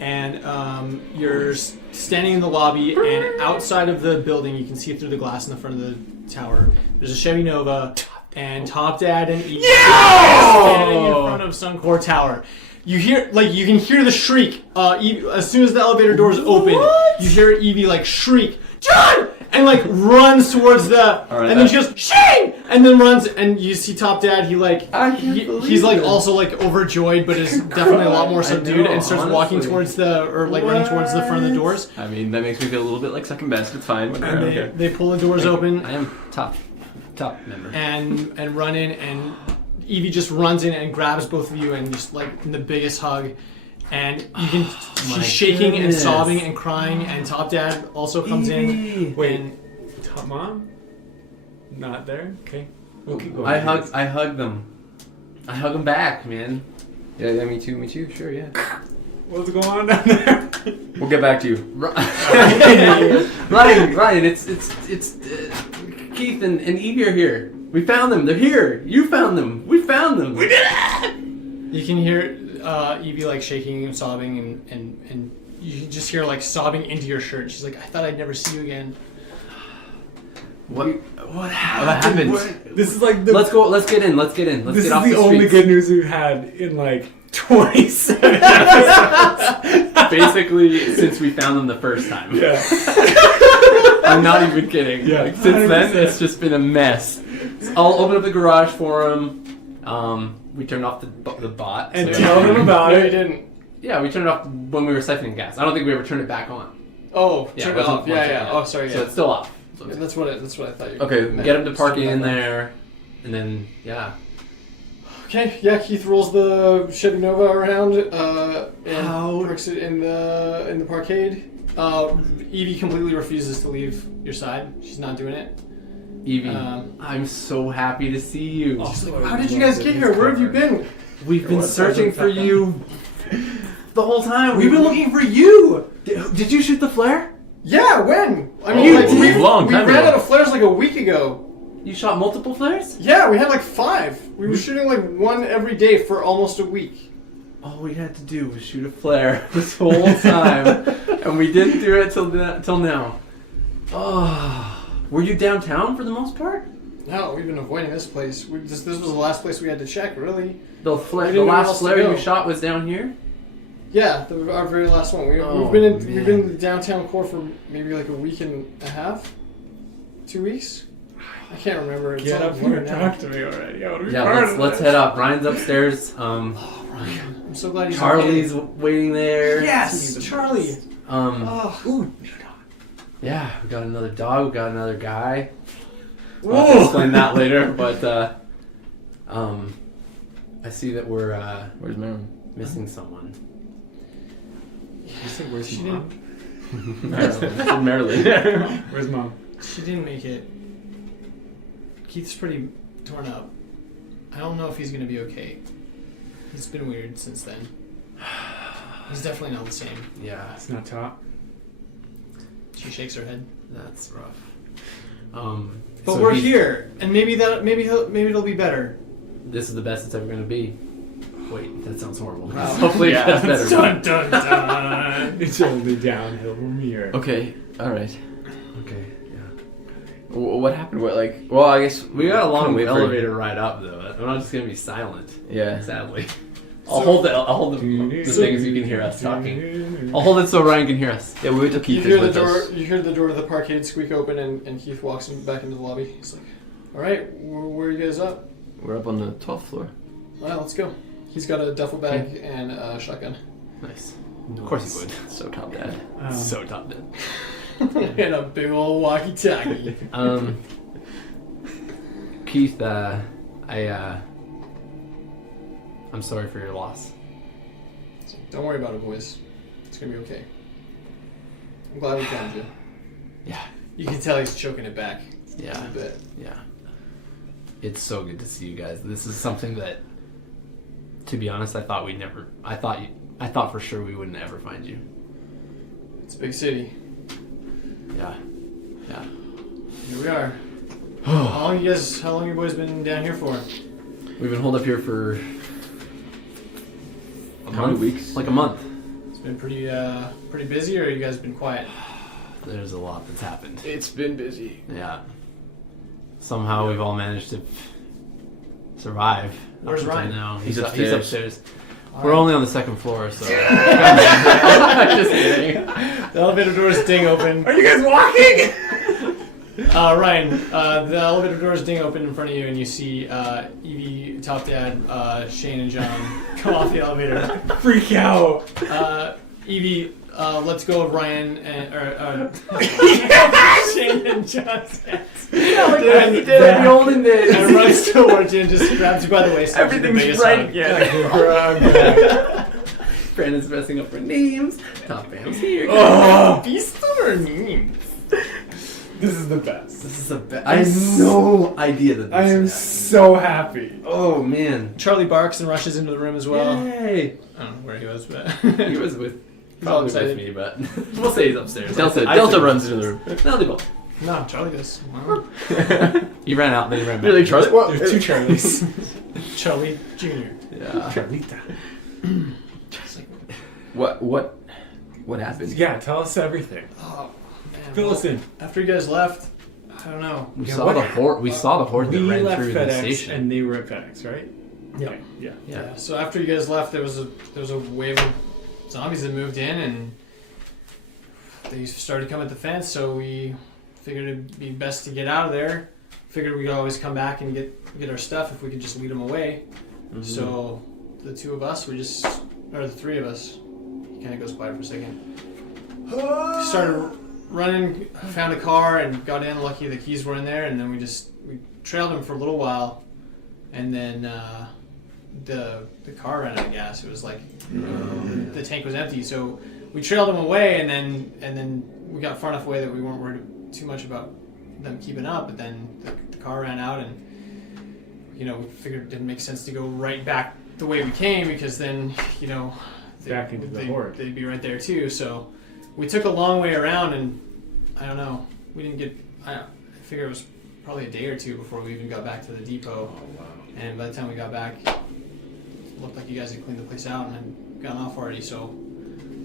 and you're standing in the lobby, and outside of the building, you can see through the glass in the front of the tower. There's a Chevy Nova, and Top Dad and Evie standing in front of Suncor Tower. You can hear the shriek. Evie, as soon as the elevator doors open, you hear Evie like shriek, John! And like runs towards and then she goes, Shane! And then runs, and you see Top Dad, he's like also like overjoyed, but is definitely a lot more subdued, and starts walking towards running towards the front of the doors. I mean, that makes me feel a little bit like second best. It's fine. Whatever. And they pull the doors open I am top member. and run in, and Evie just runs in and grabs both of you and just like in the biggest hug. And you can she's shaking and sobbing and crying, and Top Dad also comes in. Wait, Top Mom? Not there? Okay. We'll keep going. I hug them. I hug them back, man. Yeah, me too. Sure, yeah. What's going on down there? We'll get back to you. Ryan, it's Keith and Evie are here. We found them. They're here. You found them. We found them. We did it. You can hear Evie like shaking and sobbing, and you can just hear like sobbing into your shirt. She's like, I thought I'd never see you again. What happened? This is like the. Let's go. Let's get in. Let's get This is off the only streets. good news we've had in like 27 episodes. Basically, since we found them the first time. Yeah. I'm not even kidding. Yeah. Like, since then, 100%. it's just been a mess. I'll open up the garage for them. We turned off the bot. And so- tell them about No, it. you didn't. Yeah, we turned it off when we were siphoning gas. I don't think we ever turned it back on. Oh, Yeah, turn it it off. wasn't Yeah, working, yeah. yeah. Oh, sorry. So Yeah. it's still off. Yeah, that's what I thought you. Okay, meant. get them to Just park it turn in it off. there, and then Okay, yeah. Keith rolls the Chevy Nova around and How? parks it in the parkade. Evie completely refuses to leave your side. She's not doing it. Evie, Um, I'm so happy to see you. She's like, how did you guys get here? Where have you been? We've been What searching doesn't for happen? you the whole time. We've been looking for you. Did you shoot the flare? Yeah, when? I Oh, mean, like, a we long time ran ago. out of flares like a week ago. You shot multiple flares? Yeah, we had like 5. We were shooting like one every day for almost a week. All we had to do was shoot a flare this whole time, and we didn't do it till now. Oh, were you downtown for the most part? No, we've been avoiding this place. This was the last place we had to check, really. The We didn't know where last else to flare go. you shot was down here. Yeah, our very last one. Oh, We've been in man. the downtown core for maybe like a week and a half, 2 weeks. I can't remember. It's Get all up blurred here and now. talk to me already. I want to be Yeah, part of let's this. head up. Ryan's upstairs. Oh, Ryan, I'm so glad he's Charlie's okay. waiting there. Yes, Charlie. Oh, yeah, we got another dog. We got another guy. Whoa. I'll explain that later. But I see that we're Where's Marilyn? missing someone. You said, where's She mom? Marilyn. Where's mom? She didn't make it. Keith's pretty torn up. I don't know if he's gonna be okay. It's been weird since then. He's definitely not the same. Yeah. It's not top. She shakes her head. That's rough. But so we're here, and maybe it'll be better. This is the best it's ever going to be. Wait, that sounds horrible. Wow. Hopefully it gets better. Dun dun dun. It's only downhill from here. Okay. All right. Okay, yeah. What happened? What Well, I guess We got a long wait for- elevator ride up, though. I'm not just going to be silent, Yeah. sadly. I'll hold the thing so you can hear us talking. I'll hold it so Ryan can hear us. Yeah. We wait till You Keith hear is the with door. us. You hear the door to the parkade squeak open, and Keith walks back into the lobby. He's like, "All right, where are you guys up? We're up on the 12th floor. All right, let's go." He's got a duffel bag and a shotgun. Nice. Of course he would. So top dad. So top dead. And a big old walkie-talkie. Keith, I'm sorry for your loss. So don't worry about it, boys. It's gonna be okay. I'm glad we found you. Yeah. You can tell he's choking it back. Yeah. A bit. Yeah. It's so good to see you guys. This is something that, to be honest, I thought for sure we wouldn't ever find you. It's a big city. Yeah. Yeah. Here we are. How long you boys been down here for? We've been holed up here for How many weeks? Like a month. It's been pretty busy, or you guys been quiet? There's a lot that's happened. It's been busy. Yeah. Somehow we've all managed to survive. Where's up until Ryan? now. He's He's upstairs. upstairs. All We're right. only on the second floor, so. Just kidding. The elevator doors ding open. Are you guys walking? Ryan, the elevator doors ding open in front of you, and you see Evie, Top Dad, Shane, and John come off the elevator. Freak out. Evie lets go of Ryan and Shane and John's hands. He did it. You only did. And runs towards you and just grabs you by the waist. Everything's right. Yeah. Brandon's messing up her names. Top Bam's here. Oh, Beast or names? this is the best. This is the best. I had no idea that this I am would happen. so happy. Oh, man. Charlie barks and rushes into the room as well. Yay. I don't know where he was, but He was with, all probably excited. with me, but we'll say he's upstairs. Delta runs into the room. No, they both. No, Charlie does. Wow. He ran out, then he ran back. You're like, Charlie? What? There's two Charlies. Charlie Jr. Yeah. Carlita. What happened? Yeah, tell us everything. Oh, man. Fill us in. After you guys left, I don't know. We Yeah, saw what the horde. We saw the horde that We ran left through the FedEx station. and they were at FedEx, right? Yeah. Okay, yeah. Yeah. So after you guys left, there was a wave of zombies that moved in, and they started coming at the fence. So we figured it'd be best to get out of there. Figured we could always come back and get our stuff if we could just lead them away. Mm-hmm. So the two of us, the three of us, he kind of goes quiet for a second. Started running, found a car, and got in. Lucky the keys were in there, and then we trailed him for a little while, and then the car ran out of gas. It was like the tank was empty, so we trailed him away, and then we got far enough away that we weren't worried too much about them keeping up. But then the car ran out, and we figured it didn't make sense to go right back the way we came, because then Back into the horde. they'd be right there too. So we took a long way around, and I don't know. We didn't get. I figure it was probably a day or two before we even got back to the depot. Oh, wow. And by the time we got back, it looked like you guys had cleaned the place out and had gone off already. So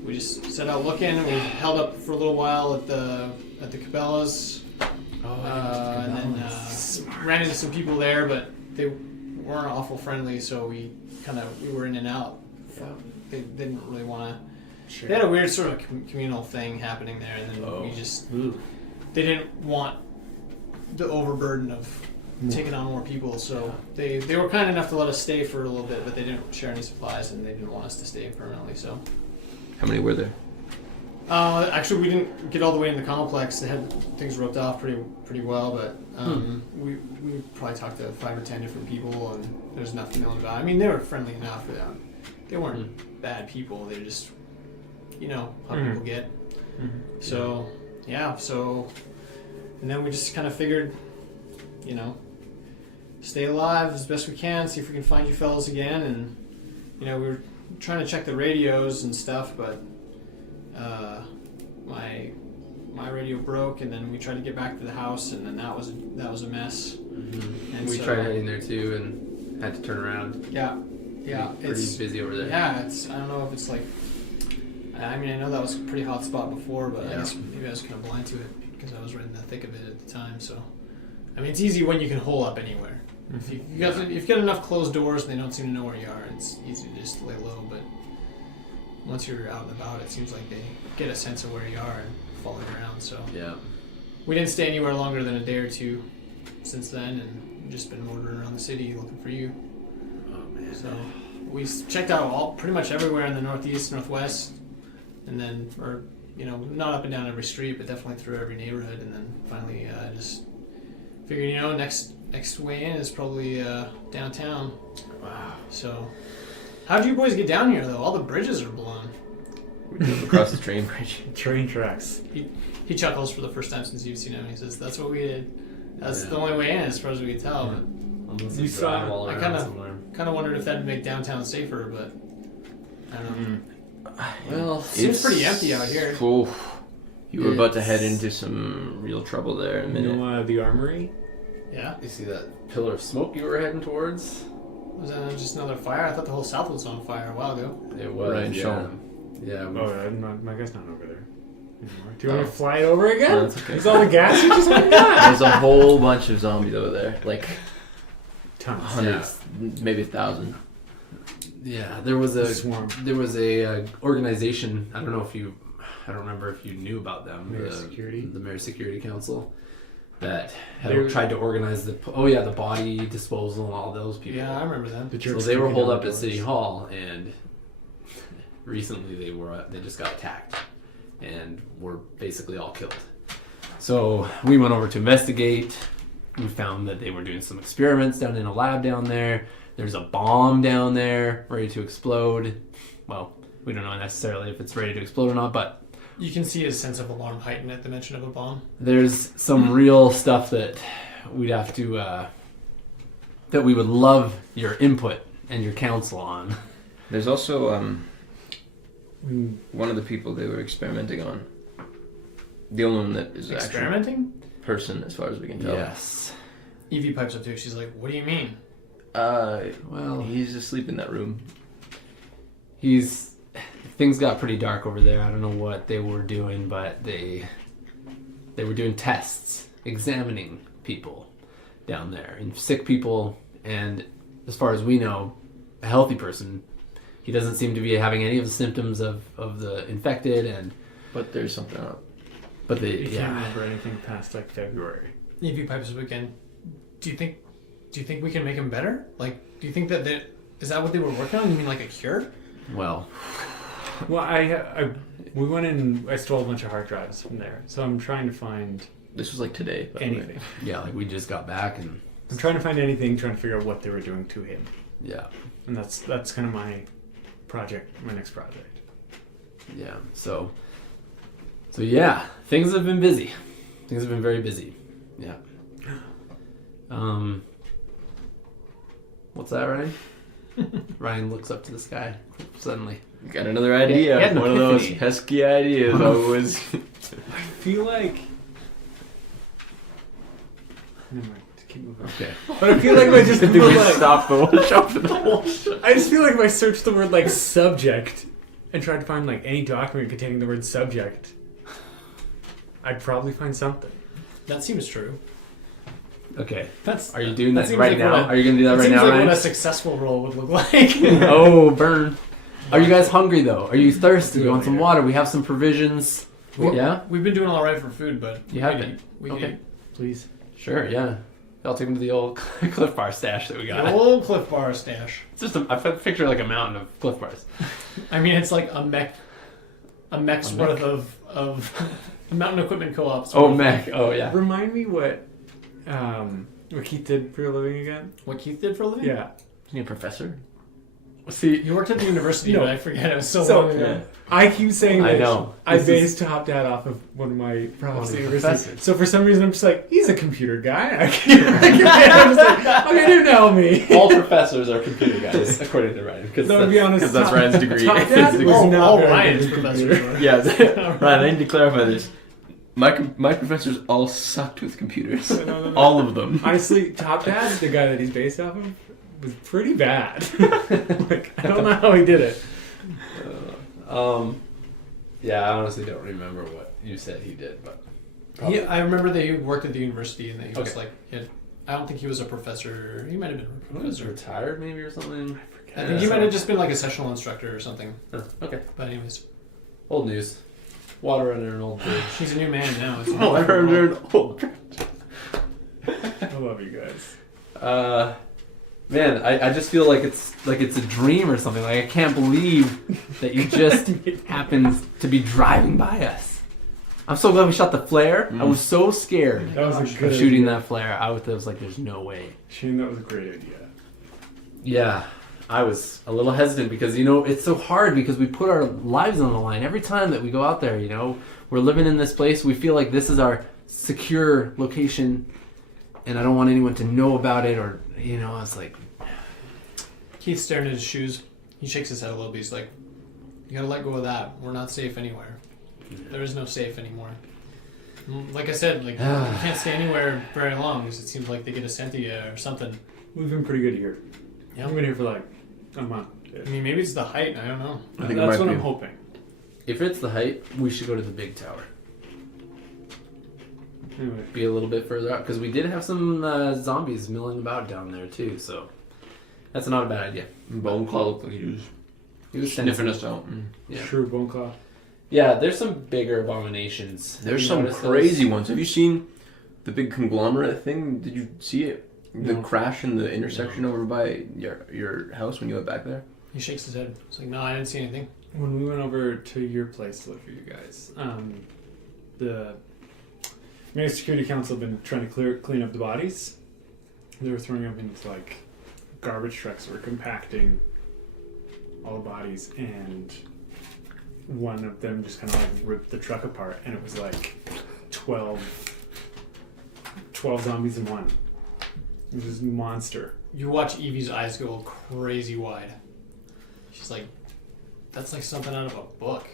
we just set out looking. And we held up for a little while at the Cabela's, and then ran into some people there, but they weren't awful friendly. So we were in and out. Yeah. They didn't really want to. Sure. They had a weird sort of communal thing happening there, and then we just. They didn't want the overburden of taking on more people, so they were kind enough to let us stay for a little bit, but they didn't share any supplies, and they didn't want us to stay permanently. So, How many were there? actually, we didn't get all the way in the complex. They had things roped off pretty well, but we probably talked to 5 or 10 different people, and there's nothing known about it. I mean, they were friendly enough. They weren't bad people. They're just, how people get. So, yeah. So, and then we just kind of figured, stay alive as best we can. See if we can find you fellas again. And we were trying to check the radios and stuff, but my radio broke, and then we tried to get back to the house, and then that was a mess. Mm-hmm. And we tried heading there too, and had to turn around. Yeah, it's pretty busy over there. Yeah, I don't know if it's like. I mean, I know that was a pretty hot spot before, but I guess maybe I was kind of blind to it because I was right in the thick of it at the time. So, I mean, it's easy when you can hole up anywhere. If you've got enough closed doors and they don't seem to know where you are, it's easy to just lay low. But once you're out and about, it seems like they get a sense of where you are and follow you around. So we didn't stay anywhere longer than a day or two since then, and we've just been motoring around the city looking for you. Oh man! So we checked out pretty much everywhere in the northeast, northwest. And then, not up and down every street, but definitely through every neighborhood. And then finally, just figured, next way in is probably downtown. Wow. So, how'd you boys get down here, though? All the bridges are blown. We drove across the train bridge. Train tracks. He chuckles for the first time since you've seen him. He says, "That's what we did. That's the only way in, as far as we can tell." Yeah. But We saw. I kind of wondered if that'd make downtown safer, but I don't know. Well, it seems pretty empty out here. Cool. You were about to head into some real trouble there in a minute. The armory? Yeah. You see that pillar of smoke you were heading towards? Was that just another fire? I thought the whole south was on fire a while ago. It was. Right, Yeah. My guy's not over there anymore. Do you want to fly it over again? No, that's okay. Is all the gas you just went down? There's a whole bunch of zombies over there. Like tons. Hundreds, maybe 1,000. Yeah, there was a swarm. There was a organization. I don't remember if you knew about them. The Mayor Security Council that had tried to organize the body disposal and all those people. Yeah, I remember them. So they were holed up at City Hall, and recently they just got attacked and were basically all killed. So we went over to investigate. We found that they were doing some experiments down in a lab down there. There's a bomb down there ready to explode. Well, we don't know necessarily if it's ready to explode or not, but you can see his sense of alarm heighten at the mention of a bomb. There's some real stuff that we'd have to, that we would love your input and your counsel on. There's also one of the people they were experimenting on. The only one that is experimenting? Person, as far as we can tell. Yes. Evie pipes up too. She's like, "What do you mean?" Well, he's asleep in that room. Things got pretty dark over there. I don't know what they were doing, but they were doing tests, examining people down there, and sick people, and as far as we know, a healthy person. He doesn't seem to be having any of the symptoms of the infected, but there's something up. But you can't remember anything past like February. Evie pipes up again. Do you think we can make him better? Like, do you think that is that what they were working on? You mean like a cure? Well, we went in. I stole a bunch of hard drives from there, so I'm trying to find. This was like today. Anything? Yeah, like we just got back, and I'm trying to find anything, trying to figure out what they were doing to him. Yeah, and that's kind of my project, my next project. Yeah. So yeah, things have been busy. Things have been very busy. Yeah. What's that, Ryan? Ryan looks up to the sky suddenly. You got another idea. Yeah, one of those pesky ideas always. I feel like... Never mind. Keep moving. Okay. But I feel like if I just stop the whole show for the whole show. I just feel like if I search the word like subject and try to find like any document containing the word subject, I'd probably find something. That seems true. Okay. Are you doing that right like now? Are you going to do that right now, like Ryan? what a successful roll would look like. Oh, burn. Are you guys hungry, though? Are you thirsty? You want some water? We have some provisions. Yeah? We've been doing all right for food, but... You have been? We okay. Please. Sure, yeah. I'll take them to the old Cliff Bar stash that we got. The old Cliff Bar stash. It's just I picture like a mountain of Cliff Bars. I mean, it's like a mech's worth of mountain equipment co-ops. Oh, mech. Oh, yeah. Remind me what Keith did for a living again? What Keith did for a living? Yeah. Isn't he a professor? See, You worked at the university, No. but I forget. It was so So- long ago. Yeah. I keep saying I that. know. I This based Top Dad off of one of my profs at the university. professors. So for some reason, I'm just like, he's a computer guy. I'm just like, okay, dude, tell me. All professors are computer guys, according to Ryan. Because No, to be honest, 'cause that's Ryan's degree. Top His Dad degree. was not all very Ryan's good at professors computer. were. Yeah, Ryan, I need to clarify this. My professors all sucked with computers. No. All of them. Honestly, Top Dad, the guy that he's based off of, was pretty bad. Like, I don't know how he did it. Yeah, I honestly don't remember what you said he did, but I remember that he worked at the university and that he was Okay. like, I don't think he was a professor. He might have been a he was professor. retired maybe or something. I think he might have just been like a sessional instructor or something. Okay, But anyways, old news. Water under an old bridge. he's a new man now. It's Oh, I heard old. I love you guys. Man, I just feel like it's a dream or something. Like I can't believe that you just happened to be driving by us. I'm so glad we shot the flare. I was so scared That was a good of shooting idea. that flare. I was like, there's no way. Shane, that was a great idea. Yeah, I was a little hesitant because, it's so hard because we put our lives on the line every time that we go out there, We're living in this place. We feel like this is our secure location, and I don't want anyone to know about it or, I was like... Keith's staring at his shoes. He shakes his head a little bit. He's like, you gotta let go of that. We're not safe anywhere. There is no safe anymore. Like I said, you can't stay anywhere very long because it seems like they get a scent of you or something. We've been pretty good here. Yeah. I've been here for like a month. I mean, maybe it's the height. I don't know. I think it That's might what be. I'm hoping. If it's the height, we should go to the big tower. Anyway, Be a little bit further out because we did have some zombies milling about down there too, so that's not a bad idea. Bone Claw looked like he was sniffing us out. Yeah. True, Bone Claw. Yeah, there's some bigger abominations. Have There's you some noticed crazy those? ones. Have you seen the big conglomerate thing? Did you see it? The No. crash in the intersection over by your house when you went back there? He shakes his head. It's like, no, I didn't see anything. When we went over to your place to look for you guys, the Mayor Security Council have been trying to clean up the bodies. They were throwing them into like garbage trucks that were compacting all the bodies, and one of them just kind of like ripped the truck apart, and it was like 12 zombies in one. It was this monster. You watch Evie's eyes go crazy wide. She's like, that's like something out of a book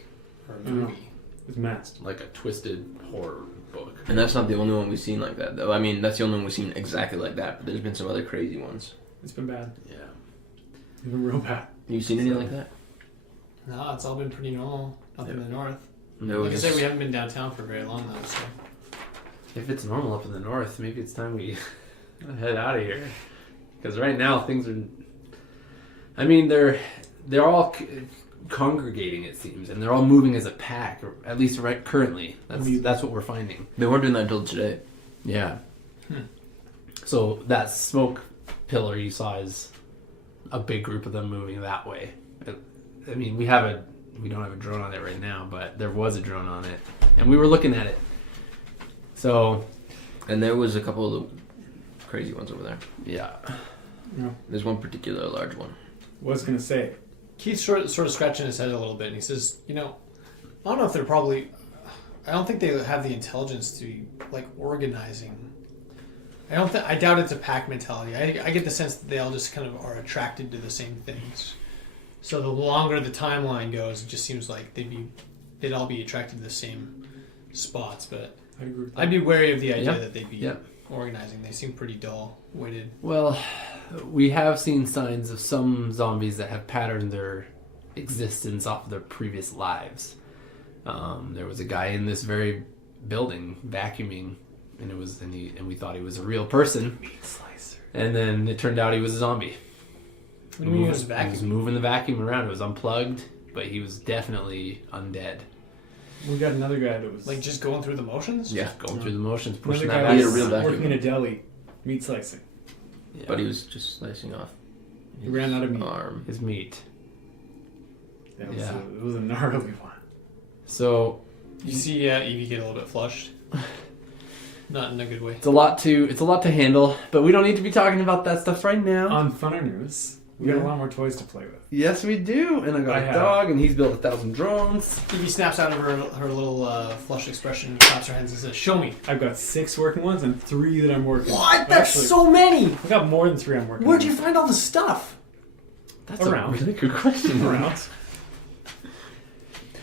or a movie. It was masked. Like a twisted horror book. And that's not the only one we've seen like that, though. I mean, that's the only one we've seen exactly like that, but there's been some other crazy ones. It's been bad. Yeah. It's been real bad. You seen any like that? No, it's all been pretty normal up in the north. No, Like I said, we haven't been downtown for very long though, so. If it's normal up in the north, maybe it's time we head out of here. Because right now things are. I mean, they're all congregating, it seems, and they're all moving as a pack, or at least right currently. That's what we're finding. They weren't doing that until today. Yeah. So that smoke pillar you saw is a big group of them moving that way. I mean, we don't have a drone on it right now, but there was a drone on it, and we were looking at it. So, And there was a couple of the crazy ones over there. yeah. No. There's one particular large one. Was gonna say. Keith's sort of scratching his head a little bit, and he says, I don't know if they're probably... I don't think they have the intelligence to be, like, organizing. I doubt it's a pack mentality. I get the sense that they all just kind of are attracted to the same things. So the longer the timeline goes, it just seems like they'd all be attracted to the same spots, but I agree with that. I'd be wary of the idea Yeah. that they'd be Yeah. organizing. They seem pretty dull-witted. Well, we have seen signs of some zombies that have patterned their existence off of their previous lives. There was a guy in this very building vacuuming, and we thought he was a real person. Meat slicer. And then it turned out he was a zombie. What do you mean he was He was vacuuming? moving the vacuum around. It was unplugged, but he was definitely undead. We got another guy that was Like, just going through the motions? Yeah. Going through the motions, another pushing guy that He was had a real vacuum. working in a deli, meat slicing. Yeah. But he was just slicing off He ran out of meat. arm. his meat. That was Yeah. it was a gnarly one. So You see Evie get a little bit flushed. Not in a good way. it's a lot to handle, but we don't need to be talking about that stuff right now. On Funner News, We got a lot more toys to play with. Yes, we do. And I got a dog, and he's built 1,000 drones. Evie snaps out of her little flushed expression, claps her hands, and says, "Show me." I've got 6 working ones and 3 that I'm working. What? That's so many. I've got more than 3 I'm working. Where'd you find all the stuff? That's around. a really good question. Around.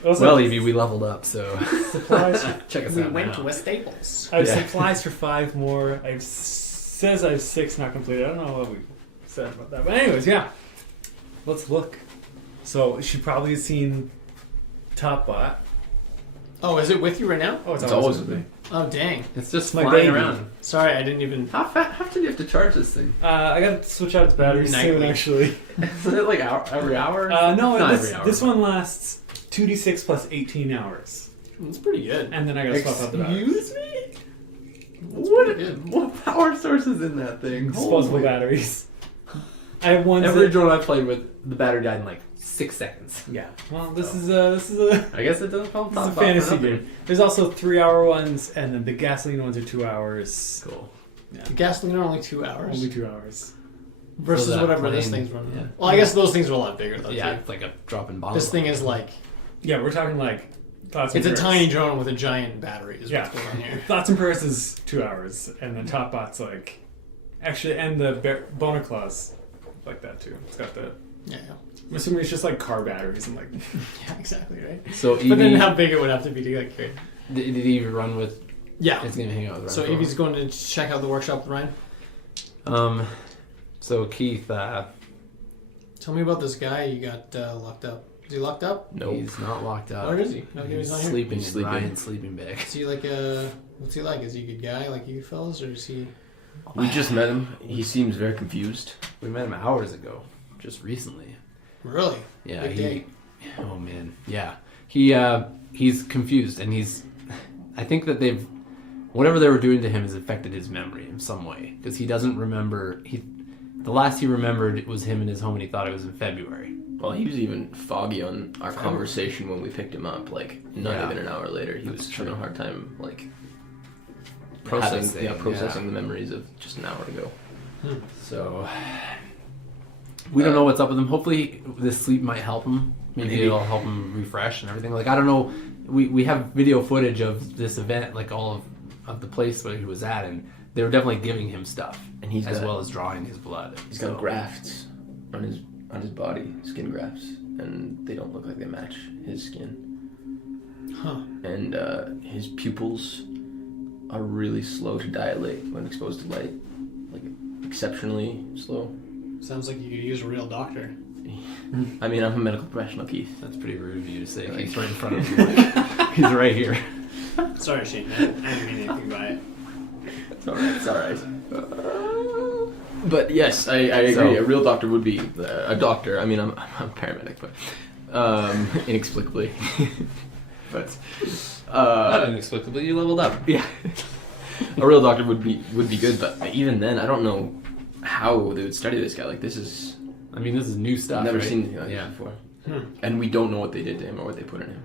Well, Evie, we leveled up, so supplies. Check us We out went now. to a Staples. I have supplies for 5 more. Says I have 6 not completed. I don't know what we said about that, but anyways, yeah. Let's look. So she probably has seen Top Bot. Oh, is it with you right now? Oh, it's always with with me. Oh, dang. It's just My flying baby. around. Sorry, I didn't even... How often do you have to charge this thing? I gotta switch out its battery soon, Nightly. actually. Is it like every hour? No, Not this, every hour. this one lasts 2d6 plus 18 hours. It's pretty good. And then I gotta swap out the battery. Excuse me? Good. What power source is in that thing? Disposable Holy- batteries. I have ones Every that... drone I played with, the battery died in like 6 seconds. Yeah. Well, this is a I guess it doesn't call This is a fantasy game. There's also 3-hour ones, and then the gasoline ones are 2 hours. Cool. Yeah. The gasoline are only 2 hours. Only 2 hours. Versus So that whatever this plane- thing's running. yeah. Well, I guess those things are a lot bigger, though, Yeah, too. it's like a drop in bottle. This thing is like... Yeah, we're talking like Thoughts and It's a Prayers. tiny drone with a giant battery is Yeah. what's going on here. Thoughts and Prayers is 2 hours, and then Top Bot's like... Actually, and the Boner Claws like that, too. It's got the... Yeah, I'm assuming it's just like car batteries and like... yeah, exactly, right? So But then Evie, how big it would have to be to get carried. did Evie run with? Yeah. It's gonna hang out with. So Ryan. Evie's going to check out the workshop with Ryan. So Keith, Tell me about this guy you got locked up. Is he locked up? Nope. he's not locked up. Where is he? No, He's he's not here. sleeping He's in sleeping. Ryan's sleeping bag. Is he like what's he like? Is he a good guy like you fellas, or is he? We just met him. He seems very confused. We met him hours ago, just recently. Really? Yeah, Big day. Oh man, yeah. He's confused, and I think that whatever they were doing to him has affected his memory in some way, because he doesn't remember. The last he remembered was him in his home, and he thought it was in February. Well, he was even foggy on our conversation when we picked him up. Like, not even an hour later, he was having a hard time, like, processing the memories of just an hour ago. So we don't know what's up with him. Hopefully, this sleep might help him. Maybe it'll help him refresh and everything. Like, I don't know. We have video footage of this event, like all of the place where he was at, and they were definitely giving him stuff, And he's as got- well as drawing his blood. He's got grafts on his body, skin grafts, and they don't look like they match his skin. Huh. And his pupils are really slow to dilate when exposed to light, like exceptionally slow. Sounds like you could use a real doctor. I mean, I'm a medical professional, Keith. That's pretty rude of you to say. Like- He's right in front of you. Like, he's right here. Sorry, Shane. I didn't mean anything by it. It's alright, it's alright. But yes, I agree. So- A real doctor would be a doctor. I mean, I'm a paramedic, but inexplicably. But Not inexplicably, you leveled up. yeah, a real doctor would be good. But even then, I don't know how they would study this guy. Like, this is I mean, this is new stuff. I've never right? seen anything like Yeah. this before, Hmm. and we don't know what they did to him or what they put in him.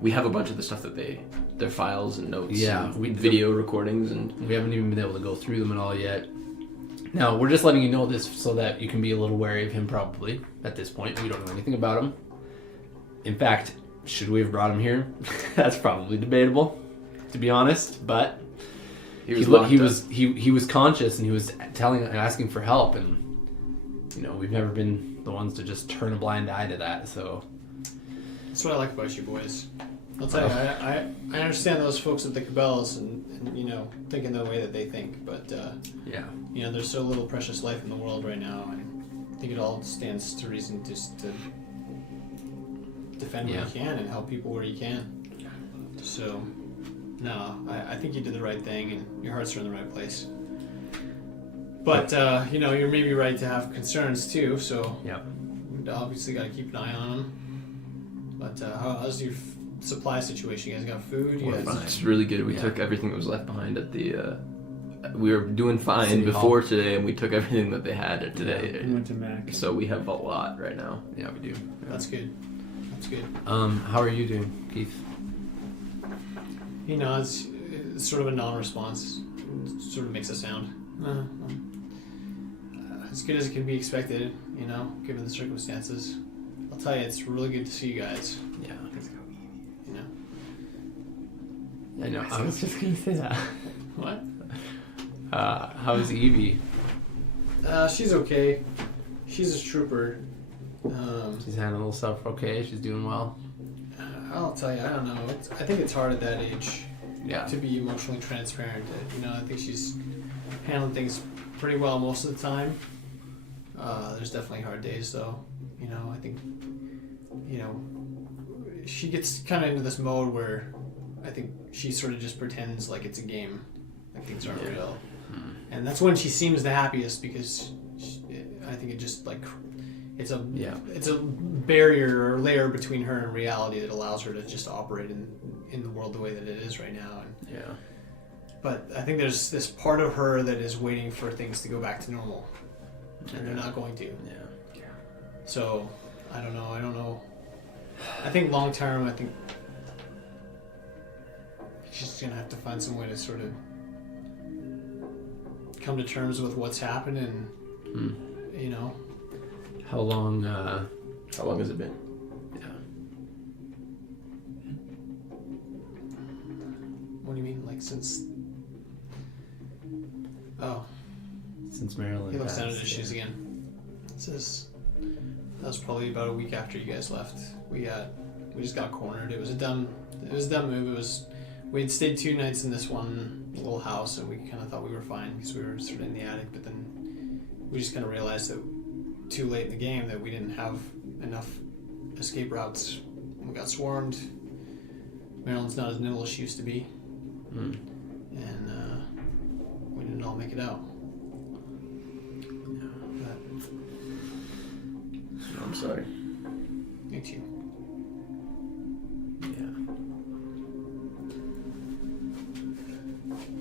We have a bunch of the stuff that their files and notes, Yeah, and video recordings, and We haven't even been able to go through them at all yet. Now, we're just letting you know this so that you can be a little wary of him probably at this point. We don't know anything about him. In fact, should we have brought him here? That's probably debatable, to be honest, but he was he was conscious, and he was asking for help, and we've never been the ones to just turn a blind eye to that, so That's what I like about you boys. I'll tell you, I understand those folks at the Cabela's and thinking the way that they think, but yeah. there's so little precious life in the world right now, and I think it all stands to reason just to defend what you can and help people where you can. So, no, I think you did the right thing, and your hearts are in the right place. But you're maybe right to have concerns too. So, Yeah. we obviously got to keep an eye on them. But how's your supply situation? You guys got food? You guys... It's really good. We took everything that was left behind at the. We were doing fine City before Hall. today, and we took everything that they had today. We went to Mac. So we have a lot right now. Yeah, we do. That's good. That's good. How are you doing, Keith? It's sort of a non-response. It sort of makes a sound. as good as it can be expected, you know, given the circumstances. I'll tell you, it's really good to see you guys. Yeah. You know. I know. I was just gonna say that. What? How's Evie? She's okay. She's a trooper. She's handling stuff okay. She's doing well. I'll tell you, I don't know. I think it's hard at that age Yeah. to be emotionally transparent. You know, I think she's handling things pretty well most of the time. There's definitely hard days, though. You know, I think, you know, she gets kind of into this mode where I think she sort of just pretends like it's a game, like things aren't real. And that's when she seems the happiest because I think it just like it's a barrier or layer between her and reality that allows her to just operate in the world the way that it is right now. And but I think there's this part of her that is waiting for things to go back to normal, and they're not going to. Yeah. So I don't know. I think long term, I think she's gonna have to find some way to sort of come to terms with what's happened, and you know. How long has it been? Yeah. What do you mean, like since? Oh. Since Marilyn. He looks passed, down at his shoes again. It says that was probably about a week after you guys left. We just got cornered. It was a dumb move. We had stayed 2 nights in this one little house, and we kind of thought we were fine because we were sort of in the attic. But then we just kind of realized that too late in the game that we didn't have enough escape routes. We got swarmed. Marilyn's not as nimble as she used to be, and we didn't all make it out. I'm sorry. Me too. Yeah.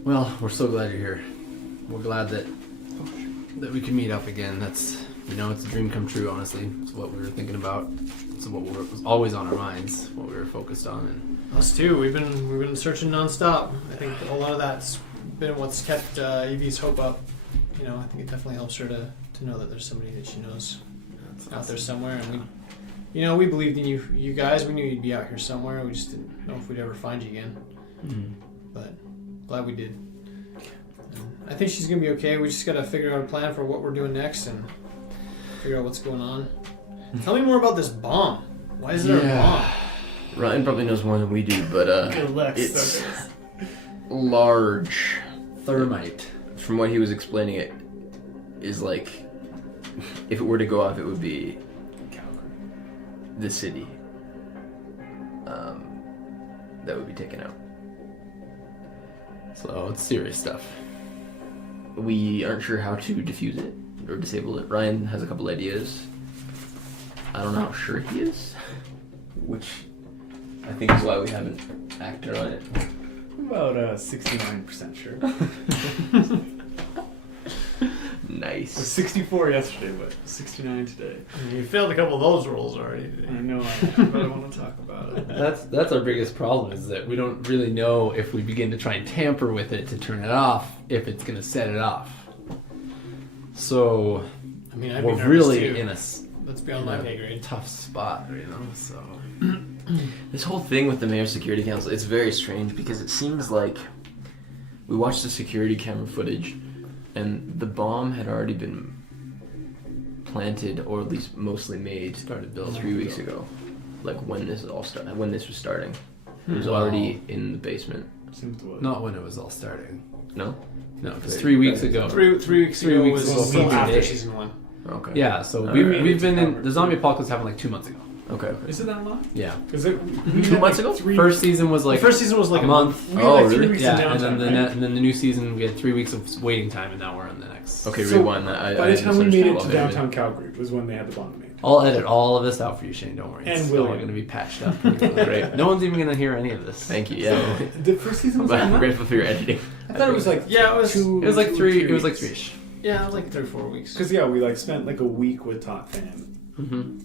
Well, we're so glad you're here. We're glad that we can meet up again. That's, you know, it's a dream come true, honestly. It's what we were thinking about. It's what was always on our minds, what we were focused on. And us too. We've been searching nonstop. I think a lot of that's been what's kept Evie's hope up. You know, I think it definitely helps her to know that there's somebody that she knows out there somewhere. And we believed in you guys. We knew you'd be out here somewhere. We just didn't know if we'd ever find you again. But glad we did. And I think she's gonna be okay. We just gotta figure out a plan for what we're doing next and figure out what's going on. Tell me more about this bomb. Why is there a bomb? Ryan probably knows more than we do, but it's large. thermite. From what he was explaining, it is like, if it were to go off, it would be the city that would be taken out. So it's serious stuff. We aren't sure how to defuse it or disable it. Ryan has a couple ideas. I don't know how sure he is, which I think is why we haven't acted on it. About 69% sure. Nice. It was 64 yesterday, but 69 today. You failed a couple of those rolls already. I know, but I want to talk about it. That's our biggest problem, is that we don't really know if we begin to try and tamper with it to turn it off, if it's going to set it off. So I mean, I'd we're be nervous really too. in That's beyond my pay grade. tough spot, you know. So This whole thing with the Mayor's Security Council, it's very strange because it seems like we watched the security camera footage and the bomb had already been planted, or at least mostly made, started building 3 weeks ago. Like when this was starting. It was already in the basement. Not when it was all starting. No? No, because 3 weeks ago. Three weeks ago weeks was ago, still we after did. season 1. Okay. Yeah, so All we've right. been in the zombie apocalypse happened like 2 months ago. Okay. Is it that long? Yeah. Because 2 months ago? First season was like The first season was like a month. We Oh, had like 3 really? weeks Yeah, of and downtime, then right? and then the new season we had 3 weeks of waiting time, and now we're on the next. Okay, So, rewind that. By the time we made it to misunderstood downtown Calgary was when they had the bomb made. I'll edit all of this out for you, Shane. Don't worry. And it's William. all going to be patched up. Great. No one's even going to hear any of this. Thank you. Yeah. The first season was But that I'm long? grateful for your editing. I thought it was like Yeah, it was. It was like three. It was like 3ish. Yeah, it was like 3 or 4 weeks. Because we like spent like a week with Top Fan. Mm-hmm.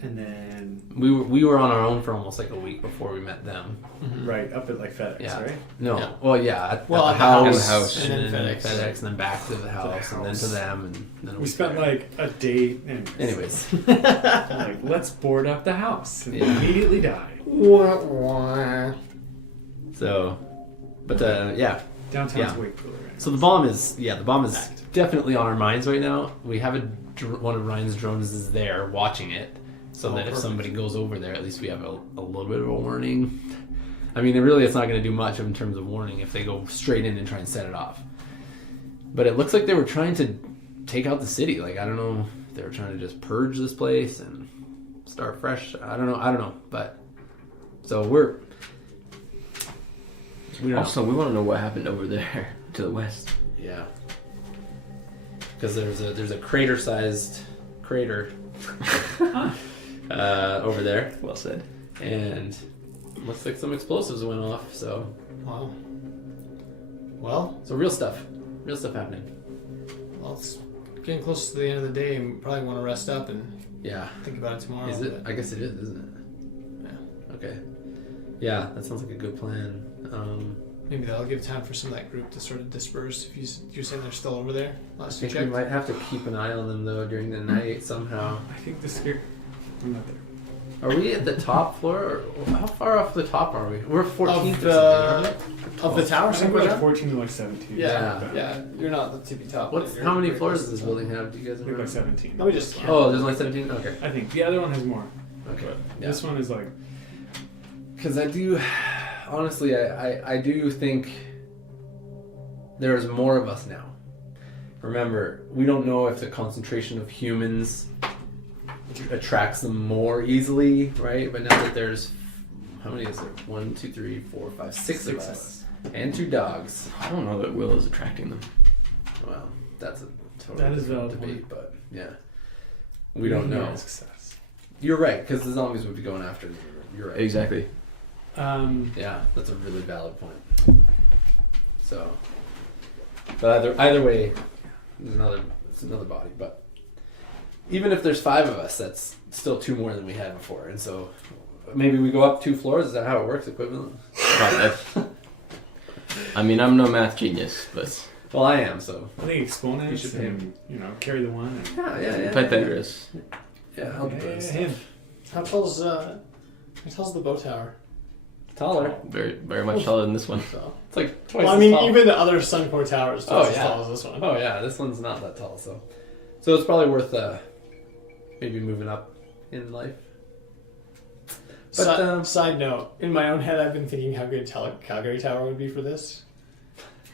And then We were on our own for almost like a week before we met them. right up at like FedEx, Yeah. right? No, Yeah. well, yeah, at Well, the at house, the house. and then FedEx. FedEx, and then back to the house, and then to them, and then it We was spent there. like a day. Anyways, Like, let's board up the house and Yeah. immediately die. Wah, wah. so, but yeah. Downtown's Yeah. way cooler. Right So the bomb is definitely on our minds right now. We have one of Ryan's drones is there watching it, so that if perfect. somebody goes over there, at least we have a little bit of a warning. I mean, it's not going to do much in terms of warning if they go straight in and try and set it off. But it looks like they were trying to take out the city. Like, I don't know if they were trying to just purge this place and start fresh. I don't know. But so we don't know. Also, we want to know what happened over there to the west. Yeah. Because there's a crater-sized crater over there, Well said. and looks like some explosives went off. So Wow. Well, real stuff happening. it's getting close to the end of the day, and we probably want to rest up and Yeah. think about it tomorrow. Is it? but- I guess it is, isn't it? Yeah. Okay. Yeah, that sounds like a good plan. Maybe that'll give time for some of that group to sort of disperse. If you're saying they're still over there, I last you think we checked. might have to keep an eye on them though during the night somehow. I think the scare. I'm not there. Are we at the top floor? Or how far off the top are we? We're 14th Of or something, the of the tower, I think we're like Cinco 14 to like 17. Yeah, Yeah. yeah. You're not the tippy top. What's You're how many very floors close does to this the top. building have? Do you guys I think remember? like 17. Let me just count. Oh, there's only 17. Okay. I think the other one has more. Okay. But Yeah. this one is like. Because I do, honestly, I do think there's more of us now. Remember, we don't know if the concentration of humans attracts them more easily, right? But now that there's, how many is there? 1, 2, 3, 4, 5, 6 of us. And 2 dogs. I don't know that Will is attracting them. Well, that's a That totally is different valid debate, but yeah. We don't know. Success. You're right, because the zombies would be going after them. You're right. Exactly. Yeah, that's a really valid point. So, but either way, it's another body. But even if there's 5 of us, that's still 2 more than we had before. And so maybe we go up 2 floors. Is that how it works? Equivalent? I mean, I'm no math genius, but Well, I am. So I think exponents You should pay and, carry the one. And, yeah. Pythagoras. Yeah, algebra and stuff. him. How tall's the bow tower? Taller. Very, very much taller than this one. So. It's like twice Well, I as mean, tall. even the other Suncore Tower is twice Oh, as yeah. tall as this one. Oh yeah, this one's not that tall. So it's probably worth maybe moving up in life. But Side note, in my own head, I've been thinking how good Calgary Tower would be for this.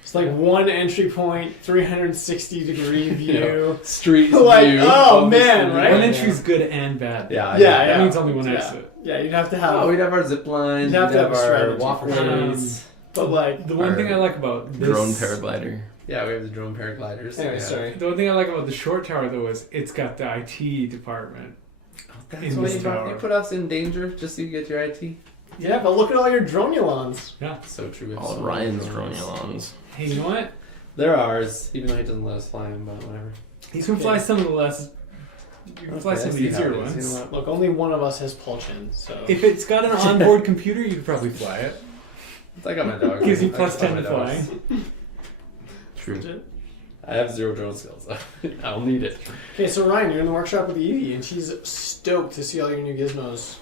It's like one entry point, 360-degree view. street Like, view. oh, of the man, city. right? One entry's good and bad. Yeah, Yeah, That means only one exit. Yeah, you'd have to have. Oh, we'd have our zip lines. You'd have We'd to have have a our strategy. walkways. But like, The one Our thing I like about this Drone paraglider. Yeah, we have the drone paragliders. anyway, yeah. sorry. The one thing I like about the short tower though is it's got the IT department. That's In why this you tower. put us in danger just so you get your IT. Yeah, but look at all your dronulons. So true. We have All so Ryan's many drones. Dronulons. Hey, you know what? They're ours, even though he doesn't let us fly them, but whatever. You can fly some of the less. You can fly Okay, some I of the see how easier it is. ones. You know what? Look, only one of us has Paul Chin, so. If it's got an onboard computer, you could probably fly it. I got my dog. Gives you I plus can 10 to fly my dogs. flying. True. I have 0 drone skills. I'll need it. Okay, so Ryan, you're in the workshop with Evie, and she's stoked to see all your new gizmos.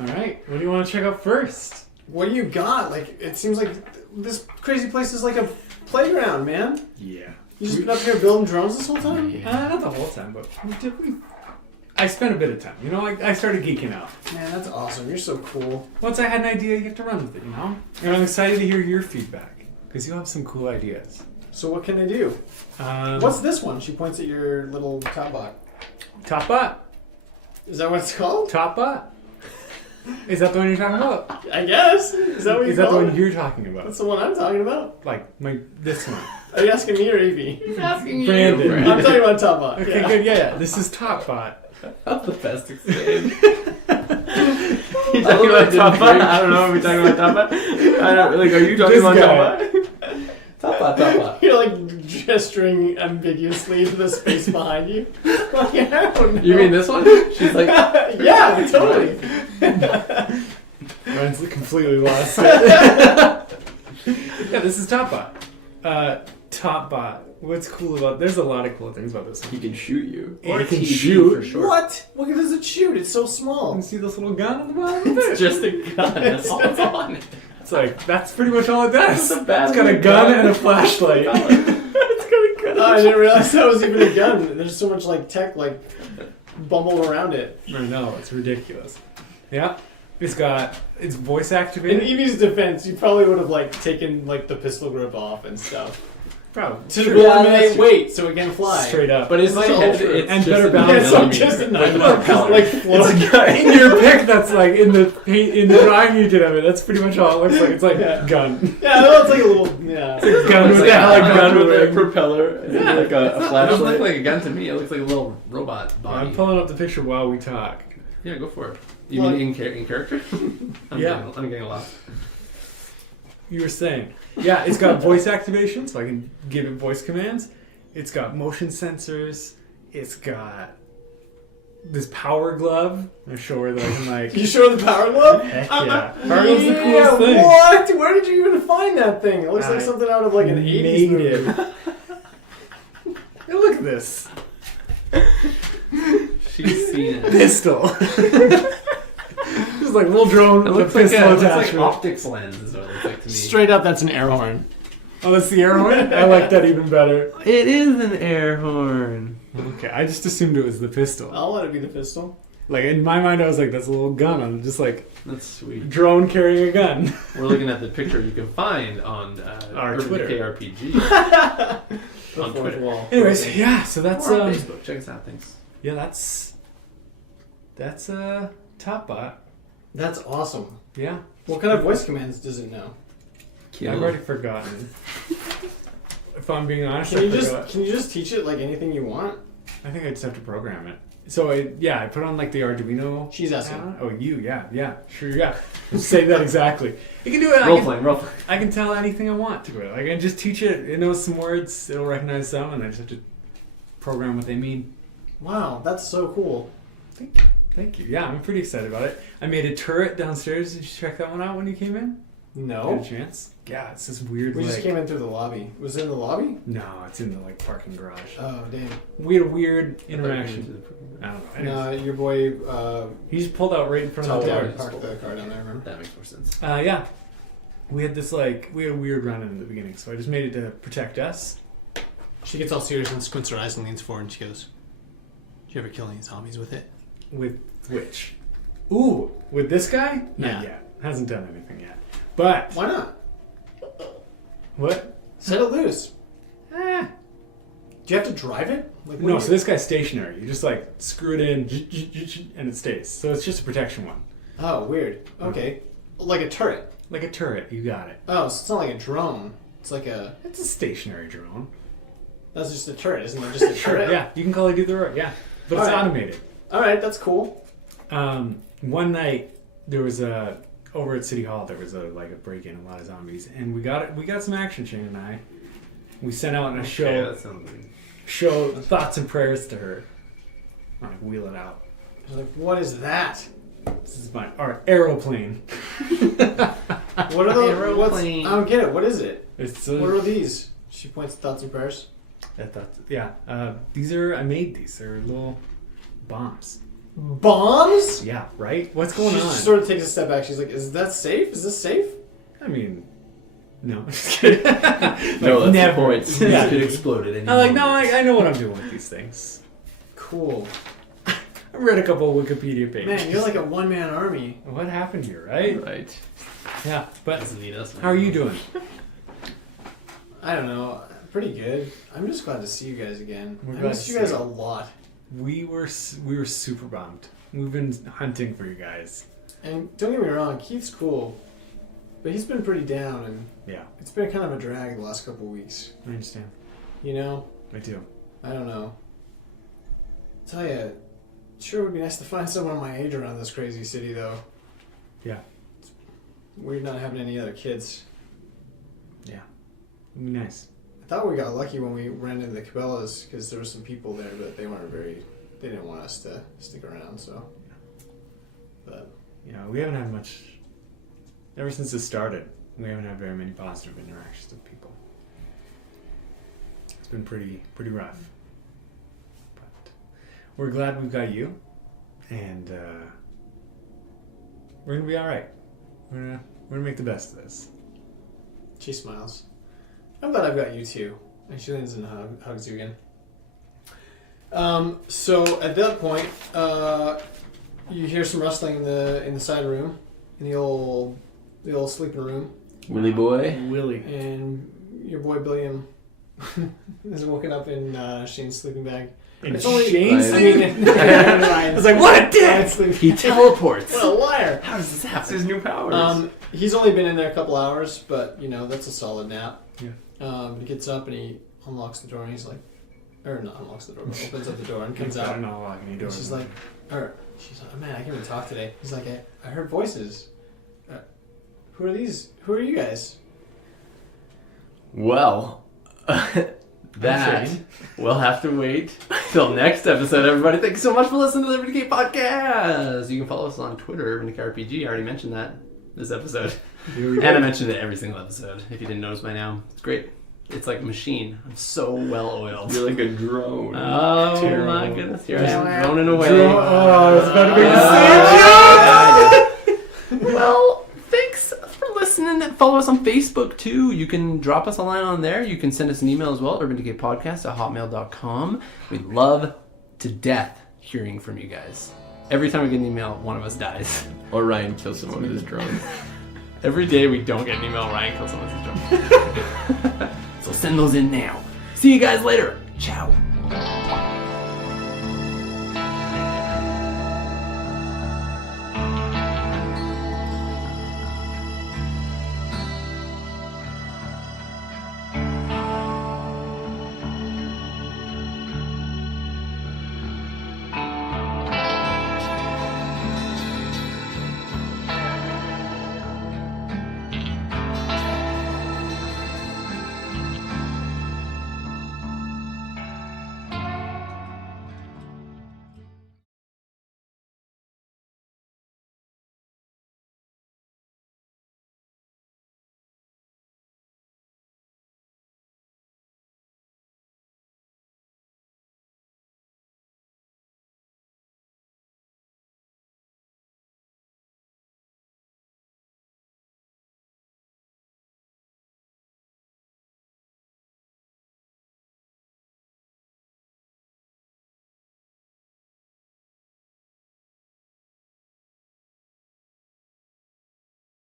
All right, what do you want to check out first? What do you got? Like, it seems like this crazy place is like a playground, man. Yeah. You just been up here building drones this whole time? Not the whole time, but I spent a bit of time. I started geeking out. Man, that's awesome. You're so cool. Once I had an idea, you have to run with it, And I'm excited to hear your feedback because you have some cool ideas. So what can I do? What's this one? She points at your little top bot. Top Bot? Is that what it's called? Top Bot? Is that the one you're talking about? I guess. Is that what you Is that the call one it? you're talking about? That's the one I'm talking about. Like this one. Are you asking me or Evie? He's asking Brandon. I'm talking about top bot. Okay, yeah. good. Yeah. This is Top Bot. That's the best experience. You talking about Top Bot? I don't know. Are we talking about Top Bot? I don't, like, are you talking This about guy. Top Bot? Top bot. You're like gesturing ambiguously to the space behind you. Like, I don't know. You mean this one? She's like, yeah, totally. Ryan's completely lost it. Yeah, this is Topbot. Topbot. What's cool about... There's a lot of cool things about this one. He can shoot you. It can TV shoot. for sure. What? What does it shoot? It's so You small. can see this little gun on the bottom of it? It's just a gun. That's all that's on it. It's like, that's pretty much all it does. It's a bad It's got a gun and a flashlight. It's got a gun. Oh, I didn't realize that was even a gun. There's so much like tech like bumbled around it. I know, it's ridiculous. Yeah. It's voice In activated. Evie's defense, you probably would have like taken like the pistol grip off and stuff Probably. to Sure. eliminate weight so it can fly. Straight up. But it's Like still, ultra- it's and just better a balance. It's millimeter like just a with knife, a just propeller. like floating. in your pic that's like in the drawing you did of it, that's pretty much all it looks like. It's like Yeah. gun. Yeah, no, it's like a little yeah. It's a gun It's with like a a gun with with a propeller. It's Yeah. like a A It doesn't flashlight. look like a gun to me. It looks like a little robot body. I'm pulling up the picture while we talk. Yeah, go for it. You Well, mean in character? Yeah. I'm getting lost. You were saying. Yeah, it's got voice activation, so I can give it voice commands. It's got motion sensors. It's got this power glove. I'm sure that I can like... You sure the power glove? Heck yeah. Power glove's the Yeah, coolest thing. what? Where did you even find that thing? It looks like I something out of like an 80s made it. movie. Hey, look at this. She's seen it. Pistol. Just like little drone It with looks a like pistol it looks like attachment. optics lens is what it looks like to me. Straight up, that's an air horn. Oh, that's the air horn? I like that even better. It is an air horn. Okay, I just assumed it was the pistol. I'll let it be the pistol. Like, in my mind, I was like, that's a little gun. I'm just like, That's sweet. drone carrying a gun. We're looking at the picture you can find on Our Urban Twitter. Decay RPG The on fourth Twitter. wall. Anyways, yeah, so that's, Or on Facebook. Check us out. Thanks. yeah, that's Topbot. That's awesome. Yeah. What kind of voice commands does it know? I've already forgotten. If I'm being honest, Can you I forgot. just teach it like anything you want? I think I just have to program it. So I put on like the Arduino. She's asking. add-on. Oh, yeah, sure, yeah. Say that exactly. You can do it. Role playing. I can tell anything I want to it. I can just teach it. It knows some words. It'll recognize some, and I just have to program what they mean. Wow, that's so cool. Thank you. Yeah, I'm pretty excited about it. I made a turret downstairs. Did you check that one out when you came in? No. Get a chance? Yeah, it's this weird. We like, just came in through the lobby. Was it in the lobby? No, it's in the like parking garage. Oh, damn. We had a weird interaction. I don't know. No, Anyways, your boy he just pulled out right in front of the Tyler door. parked the car down there, remember? That makes more sense. Yeah. We had a weird run in the beginning, so I just made it to protect us. She gets all serious and squints her eyes and leans forward and she goes, "Did you ever kill any zombies with it?" With which? Ooh, with this guy? Not Yeah. yet. Hasn't done anything yet. But Why not? what? Set it loose. Ah. Do you have to drive it? Like, what No, do so you- this guy's stationary. You just like screw it in and it stays. So it's just a protection one. Oh, weird. Okay. Like a turret. Like a turret, you got it. Oh, so it's not like a drone. It's like a... It's a stationary drone. That's just a turret, isn't it? Just a Sure, turret? yeah. You can call it either or, yeah. But it's Alright. automated. Alright, that's cool. One night there was over at City Hall there was a break-in, a lot of zombies, and we got some action. Shane and I, we sent out a show thoughts and prayers to her. I like wheel it out. I was like, what is that? This is our aeroplane. What are those? Aeroplane. I don't get it. What is it? It's What are these? She points to thoughts and prayers. these are I made these. They're little bombs. Bombs? Yeah, right. What's going She on? sort of takes a step back. She's like, is that safe? Is this safe? I mean, no. Just kidding. No, that's never. the point. Yeah. It exploded. Any I'm like, no, moment. I know what I'm doing with these things. Cool. I read a couple of Wikipedia pages. Man, you're like a one-man army. What happened here, right? Right. Yeah, but Doesn't need us. how are you doing? I don't know. Pretty good. I'm just glad to see you guys again. We're I glad miss to you guys see a you. lot. We were super bummed. We've been hunting for you guys. And don't get me wrong, Keith's cool. But he's been pretty down, and Yeah, it's been kind of a drag the last couple of weeks. I understand. You know? I do. I don't know. Tell ya, it sure would be nice to find someone my age around this crazy city, though. Yeah. It's weird not having any other kids. Yeah. It'd be nice. I thought we got lucky when we ran into the Cabela's because there were some people there, but they didn't want us to stick around, so. But. We haven't had much, ever since this started, we haven't had very many positive interactions with people. It's been pretty rough. But we're glad we've got you, and we're going to be alright. We're gonna make the best of this. She smiles. I'm glad I've got you too. And she leans and hugs you again. So at that point, you hear some rustling in the side room, in the old sleeping room. Willie boy. Willie. And your boy Billiam is woken up in Shane's sleeping bag. And it's only Shane's I was like, what a dick! He teleports. What a liar! How does this happen? It's his new powers. He's only been in there a couple hours, but that's a solid nap. Yeah. He gets up and he unlocks the door and he's like, or not unlocks the door, but opens up the door and comes out. And she's like, oh man, I can't even talk today. He's like, I heard voices. Who are these? Who are you guys? Well, that we'll have to wait till next episode, everybody. Thank you so much for listening to the Urban Decay Podcast. You can follow us on Twitter, Urban Decay RPG. I already mentioned that this episode. And I mentioned it every single episode, if you didn't notice by now. It's great. It's like a machine. I'm so well oiled. You're like a drone. Oh Terrible. my goodness. Here I am droning away. I was about to make the same joke! Well, thanks for listening. Follow us on Facebook too. You can drop us a line on there. You can send us an email as well, urbandecaypodcast@hotmail.com. We love to death hearing from you guys. Every time we get an email, one of us dies. Or Ryan kills someone with his drone. Every day we don't get an email, Ryan kills someone with his drone. So send those in now. See you guys later. Ciao.